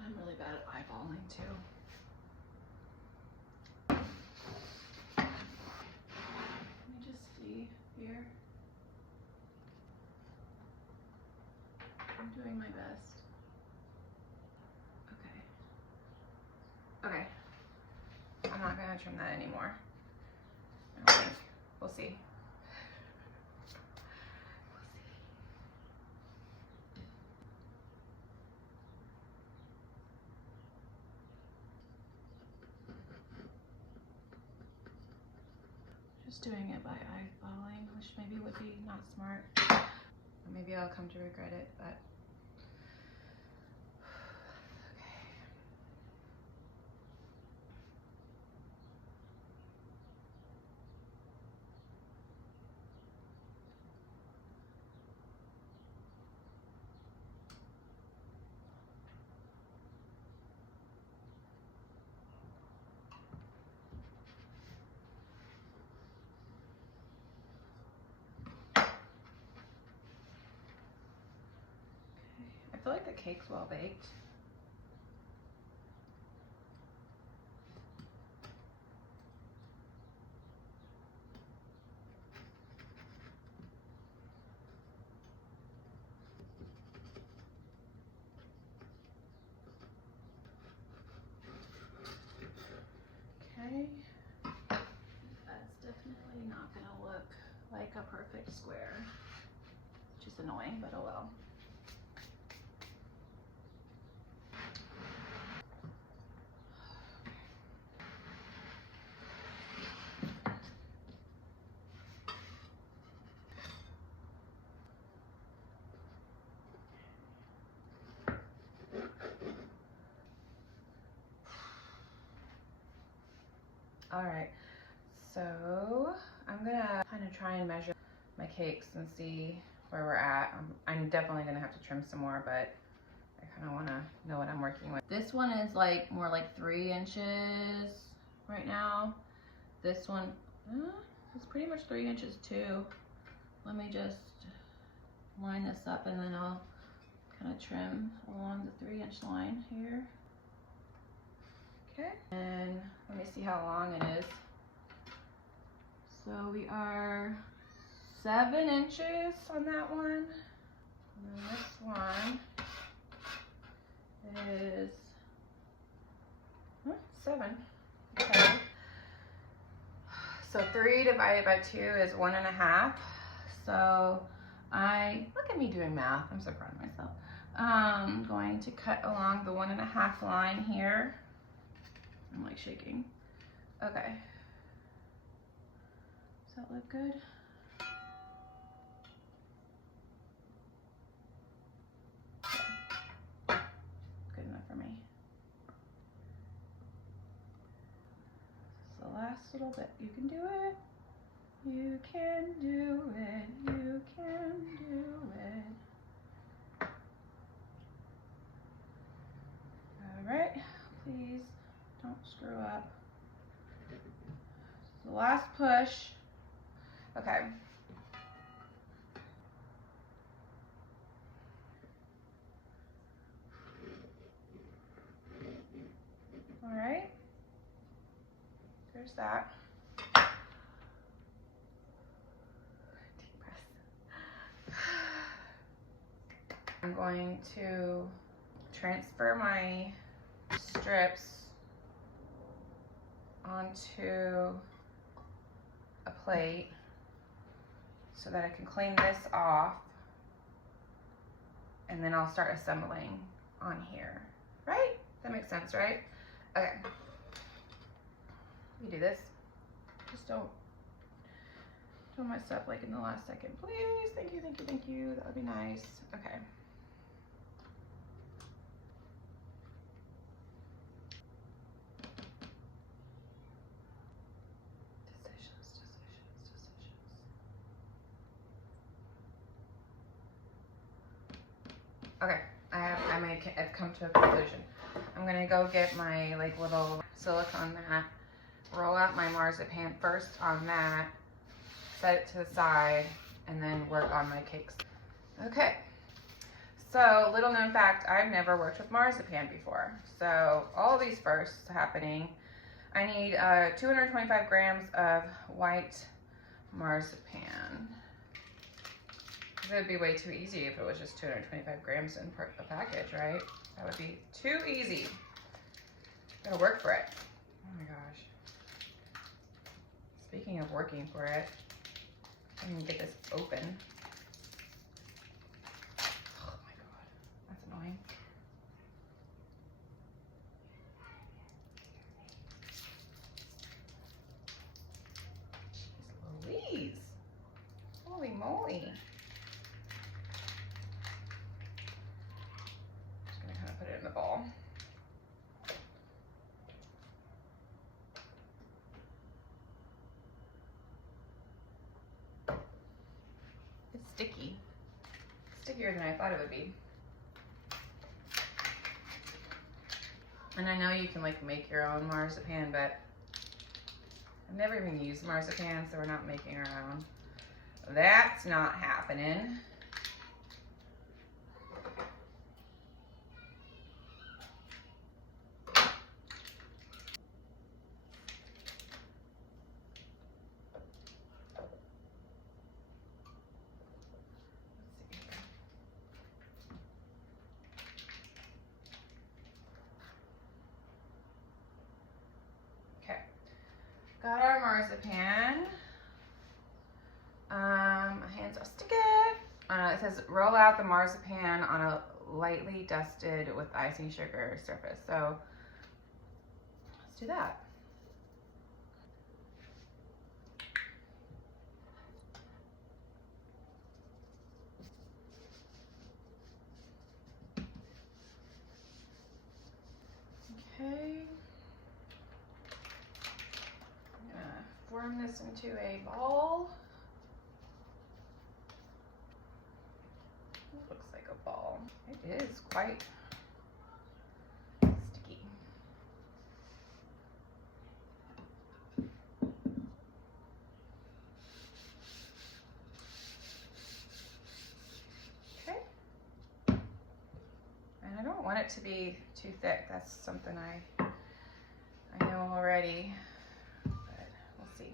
I'm really bad at eyeballing too. Let me just see here. I'm doing my best. Okay. Okay. I'm not gonna trim that anymore. I don't think. We'll see. Just doing it by eyeballing, which maybe would be not smart. Or maybe I'll come to regret it, but I feel like the cake's well baked. Okay. That's definitely not gonna look like a perfect square, which is annoying, but oh well. All right, so I'm gonna kind of try and measure my cakes and see where we're at. I'm definitely gonna have to trim some more, but I kind of want to know what I'm working with. This one is like more like 3 inches right now. This one is pretty much 3 inches too. Let me just line this up and then I'll kind of trim along the 3-inch line here. Okay, and let me see how long it is. So we are 7 inches on that one. And then this one is 7. Okay. So 3 divided by 2 is 1.5. So look at me doing math. I'm so proud of myself. I'm going to cut along the 1.5 line here. I'm like shaking. Okay. Does that look good? Okay. Good enough for me. This is the last little bit. You can do it. You can do it. You can do it. All right. Please don't screw up. The last push. Okay. All right. There's that. Deep breath. I'm going to transfer my strips onto a plate so that I can clean this off, and then I'll start assembling on here. Right? That makes sense, right? Okay. You do this. Just don't mess up like in the last second, please. Thank you, thank you, thank you. That would be nice. Okay. Decisions. Okay, I've come to a conclusion. I'm gonna go get my like little silicone mat, roll out my marzipan first on that, set it to the side, and then work on my cakes. Okay, so little known fact, I've never worked with marzipan before. So all these firsts happening. I need 225 grams of white marzipan. It would be way too easy if it was just 225 grams in a package, right? That would be too easy. Gotta work for it. Oh my gosh. Speaking of working for it, I can get this open. Oh my god, that's annoying. Jeez Louise. Holy moly. Just gonna kind of put it in the bowl. It's sticky. Stickier than I thought it would be. And I know you can like make your own marzipan, but I've never even used marzipan, so we're not making our own. That's not happening. Okay, got our marzipan. My hands are sticky. It says roll out the marzipan on a lightly dusted with icing sugar surface. So let's do that. Okay. I'm gonna form this into a ball. It looks like a ball. It is quite sticky. Okay. And I don't want it to be too thick. That's something I know already, but we'll see.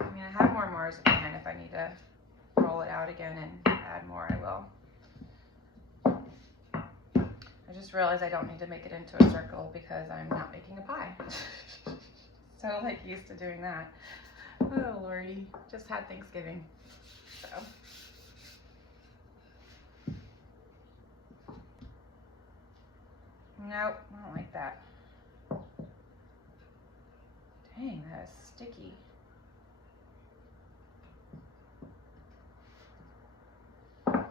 I mean, I have more marzipan. If I need to roll it out again and add more, I will. I just realized I don't need to make it into a circle because I'm not making a pie. So like used to doing that. Oh lordy, just had Thanksgiving, so. Nope, I don't like that. Dang, that is sticky. I'm gonna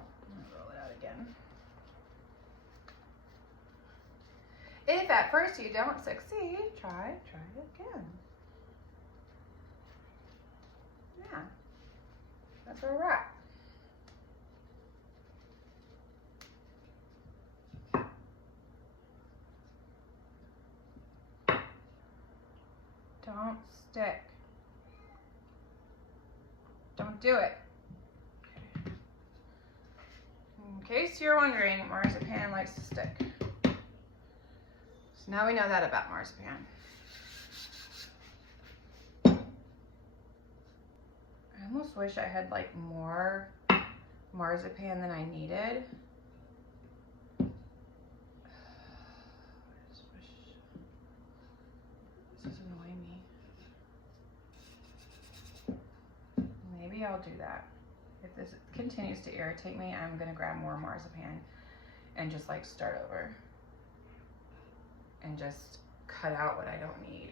roll it out again. If at first you don't succeed, try again. Yeah, that's where we're at. Don't stick. Don't do it. Okay. In case you're wondering, marzipan likes to stick. So now we know that about marzipan. I almost wish I had like more marzipan than I needed. This is annoying me. Maybe I'll do that. If this continues to irritate me, I'm gonna grab more marzipan and just like start over and just cut out what I don't need,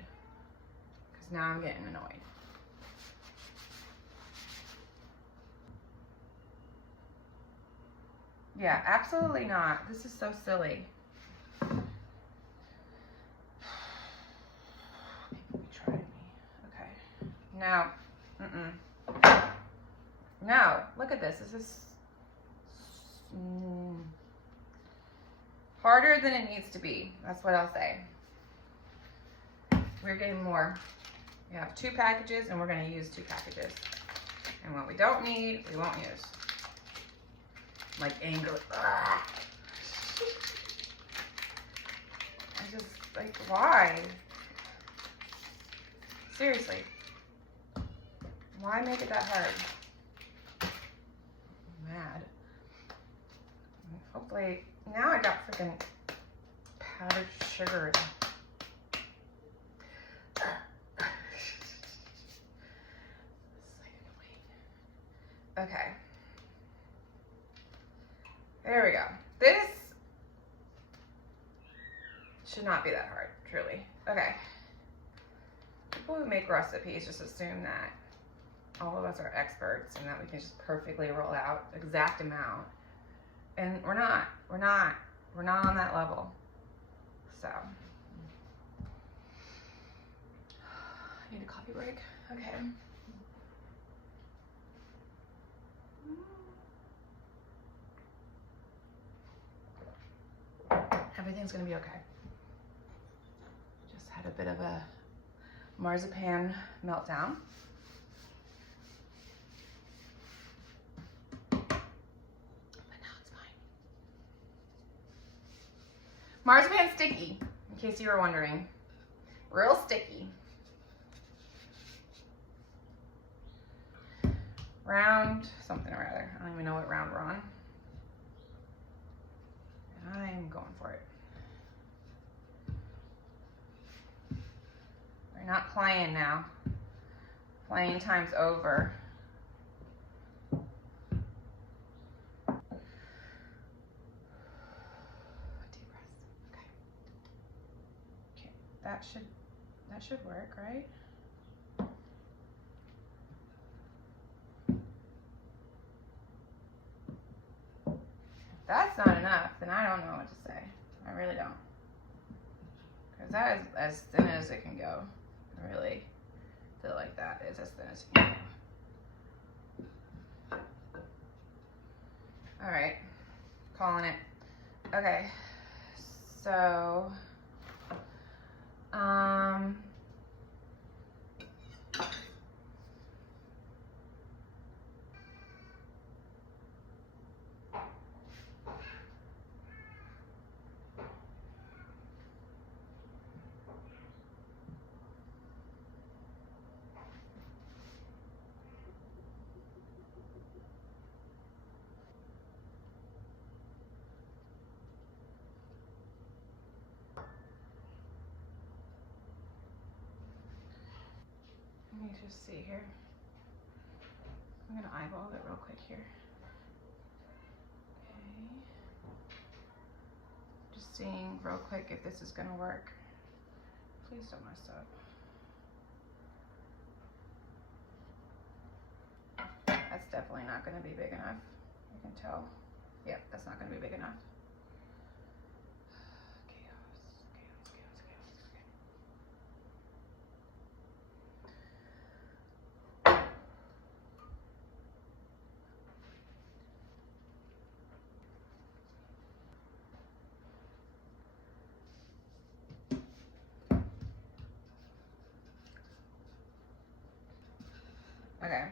because now I'm getting annoyed. Yeah, absolutely not. This is so silly. People be trying me. Okay. No. No, look at this. This is harder than it needs to be. That's what I'll say. We're getting more. We have 2 packages and we're going to use 2 packages. And what we don't need, we won't use. Like anger. Ugh. I just, like, why? Seriously. Why make it that hard? I'm mad. Hopefully, now I got freaking powdered sugar. Okay. There we go. This should not be that hard, truly. Okay. People who make recipes just assume that all of us are experts and that we can just perfectly roll out the exact amount. And we're not. We're not. We're not on that level. So. I need a coffee break. Okay. Everything's gonna be okay. Just had a bit of a marzipan meltdown. But now it's fine. Marzipan's sticky, in case you were wondering. Real sticky. Round something or other. I don't even know what round we're on. And I'm going for it. We're not playing now. Playing time's over. Deep breath. Okay. Okay. That should work, right? If that's not enough, then I don't know what to say. I really don't. Because that is as thin as it can go. I really feel like that is as thin as it can go. All right, calling it. Okay, so, let me just see here. I'm gonna eyeball it real quick here. Okay. Just seeing real quick if this is gonna work. Please don't mess up. That's definitely not gonna be big enough. You can tell. Yep, that's not gonna be big enough. Okay.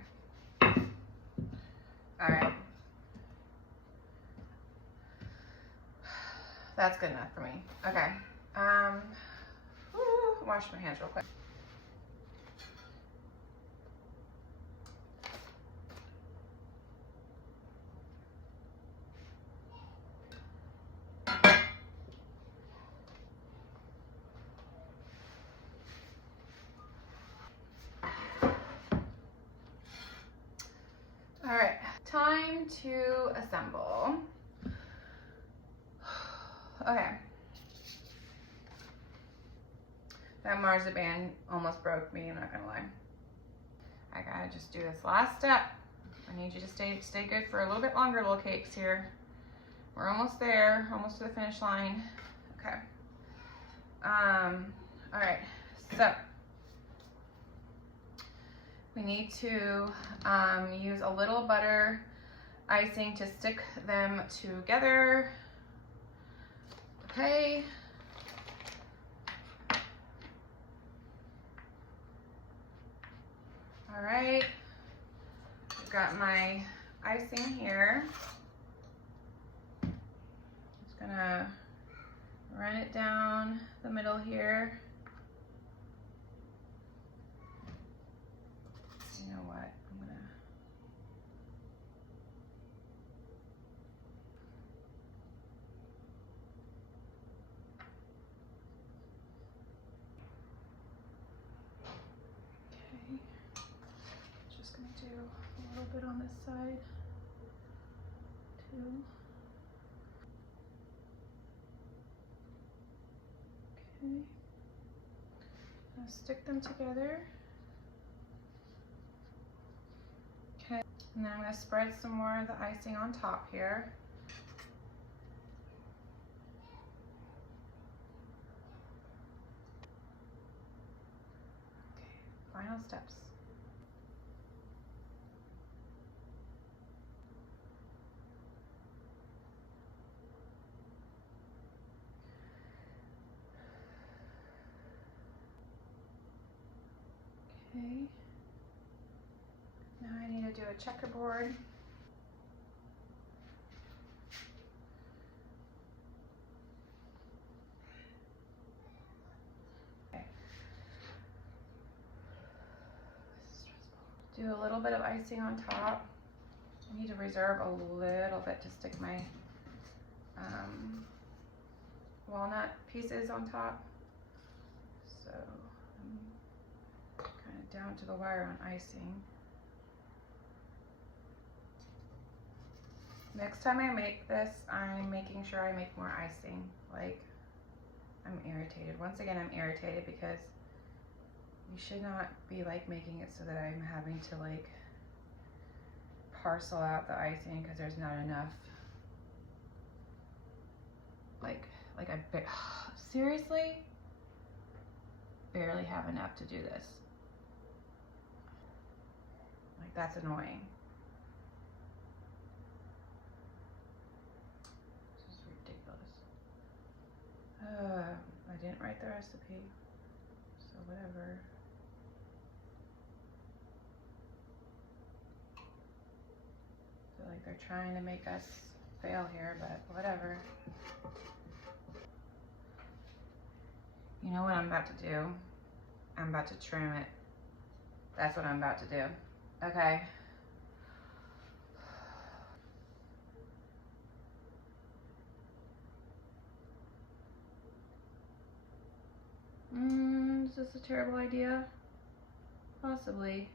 All right. That's good enough for me. Okay. Wash my hands real quick. All right, time to assemble. Okay. That marzipan almost broke me, I'm not gonna lie. I gotta just do this last step. I need you to stay good for a little bit longer, little cakes here. We're almost there, almost to the finish line. Okay. All right, so We need to use a little butter icing to stick them together. Okay. All right, I've got my icing here. Just gonna run it down the middle here. You know what, I'm gonna do a little bit on this side too. Okay, now stick them together. Okay, and then I'm going to spread some more of the icing on top here. Okay, final steps. Okay, now I need to do a checkerboard. Okay. Do a little bit of icing on top. I need to reserve a little bit to stick my walnut pieces on top. So kind of down to the wire on icing. Next time I make this, I'm making sure I make more icing. Like, I'm irritated. Once again, I'm irritated because you should not be like making it so that I'm having to like parcel out the icing because there's not enough. Like I seriously barely have enough to do this. Like, that's annoying. This is ridiculous. I didn't write the recipe, so whatever. I feel like they're trying to make us fail here, but whatever. You know what I'm about to do? I'm about to trim it. That's what I'm about to do. Okay. Is this a terrible idea? Possibly.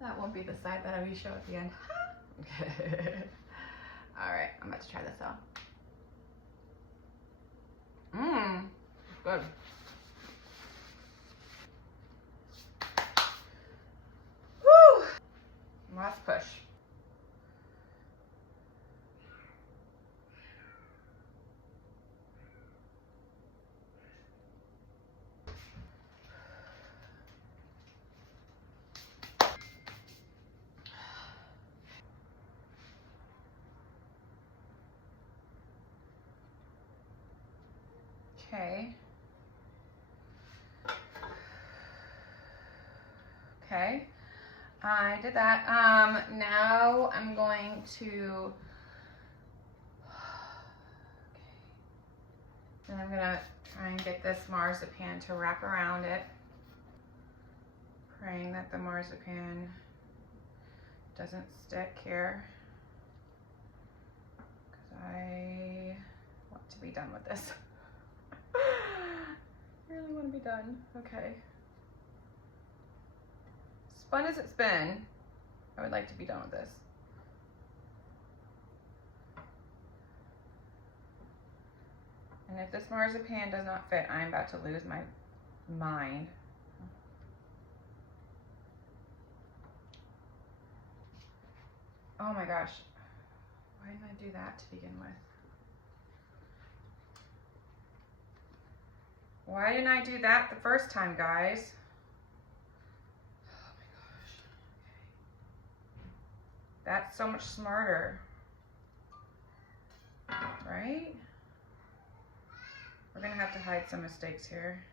That won't be the side that we show at the end. All right, I'm about to try this out. Good. Woo! Last push. Okay. Okay. I did that. Now I'm going to, then I'm gonna try and get this marzipan to wrap around it. Praying that the marzipan doesn't stick here, because I want to be done with this. I really want to be done. Okay. Fun as it's been, I would like to be done with this. And if this marzipan does not fit, I'm about to lose my mind. Oh my gosh. Why didn't I do that to begin with? Why didn't I do that the first time, guys? Oh my gosh. That's so much smarter. Right? We're gonna have to hide some mistakes here.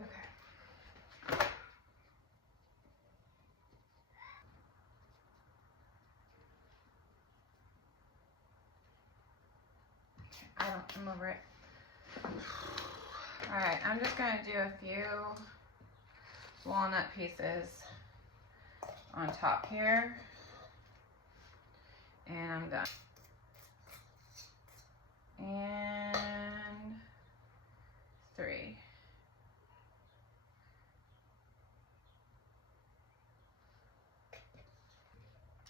Okay. I'm over it. All right, I'm just gonna do a few walnut pieces on top here, and I'm done. And 3.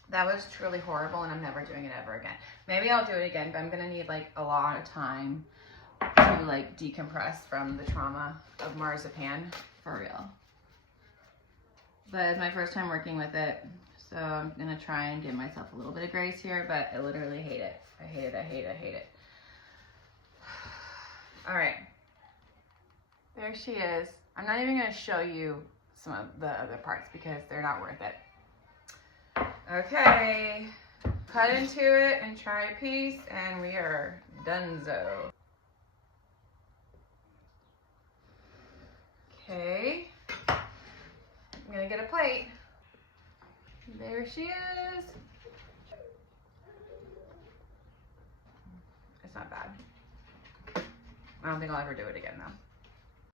That was truly horrible, and I'm never doing it ever again. Maybe I'll do it again, but I'm gonna need like a lot of time to like decompress from the trauma of marzipan, for real. But it's my first time working with it, so I'm gonna try and give myself a little bit of grace here, but I literally hate it. I hate it, I hate it, I hate it. All right, there she is. I'm not even gonna show you some of the other parts because they're not worth it. Okay, cut into it and try a piece, and we are donezo. Okay, I'm gonna get a plate. There she is. It's not bad. I don't think I'll ever do it again though.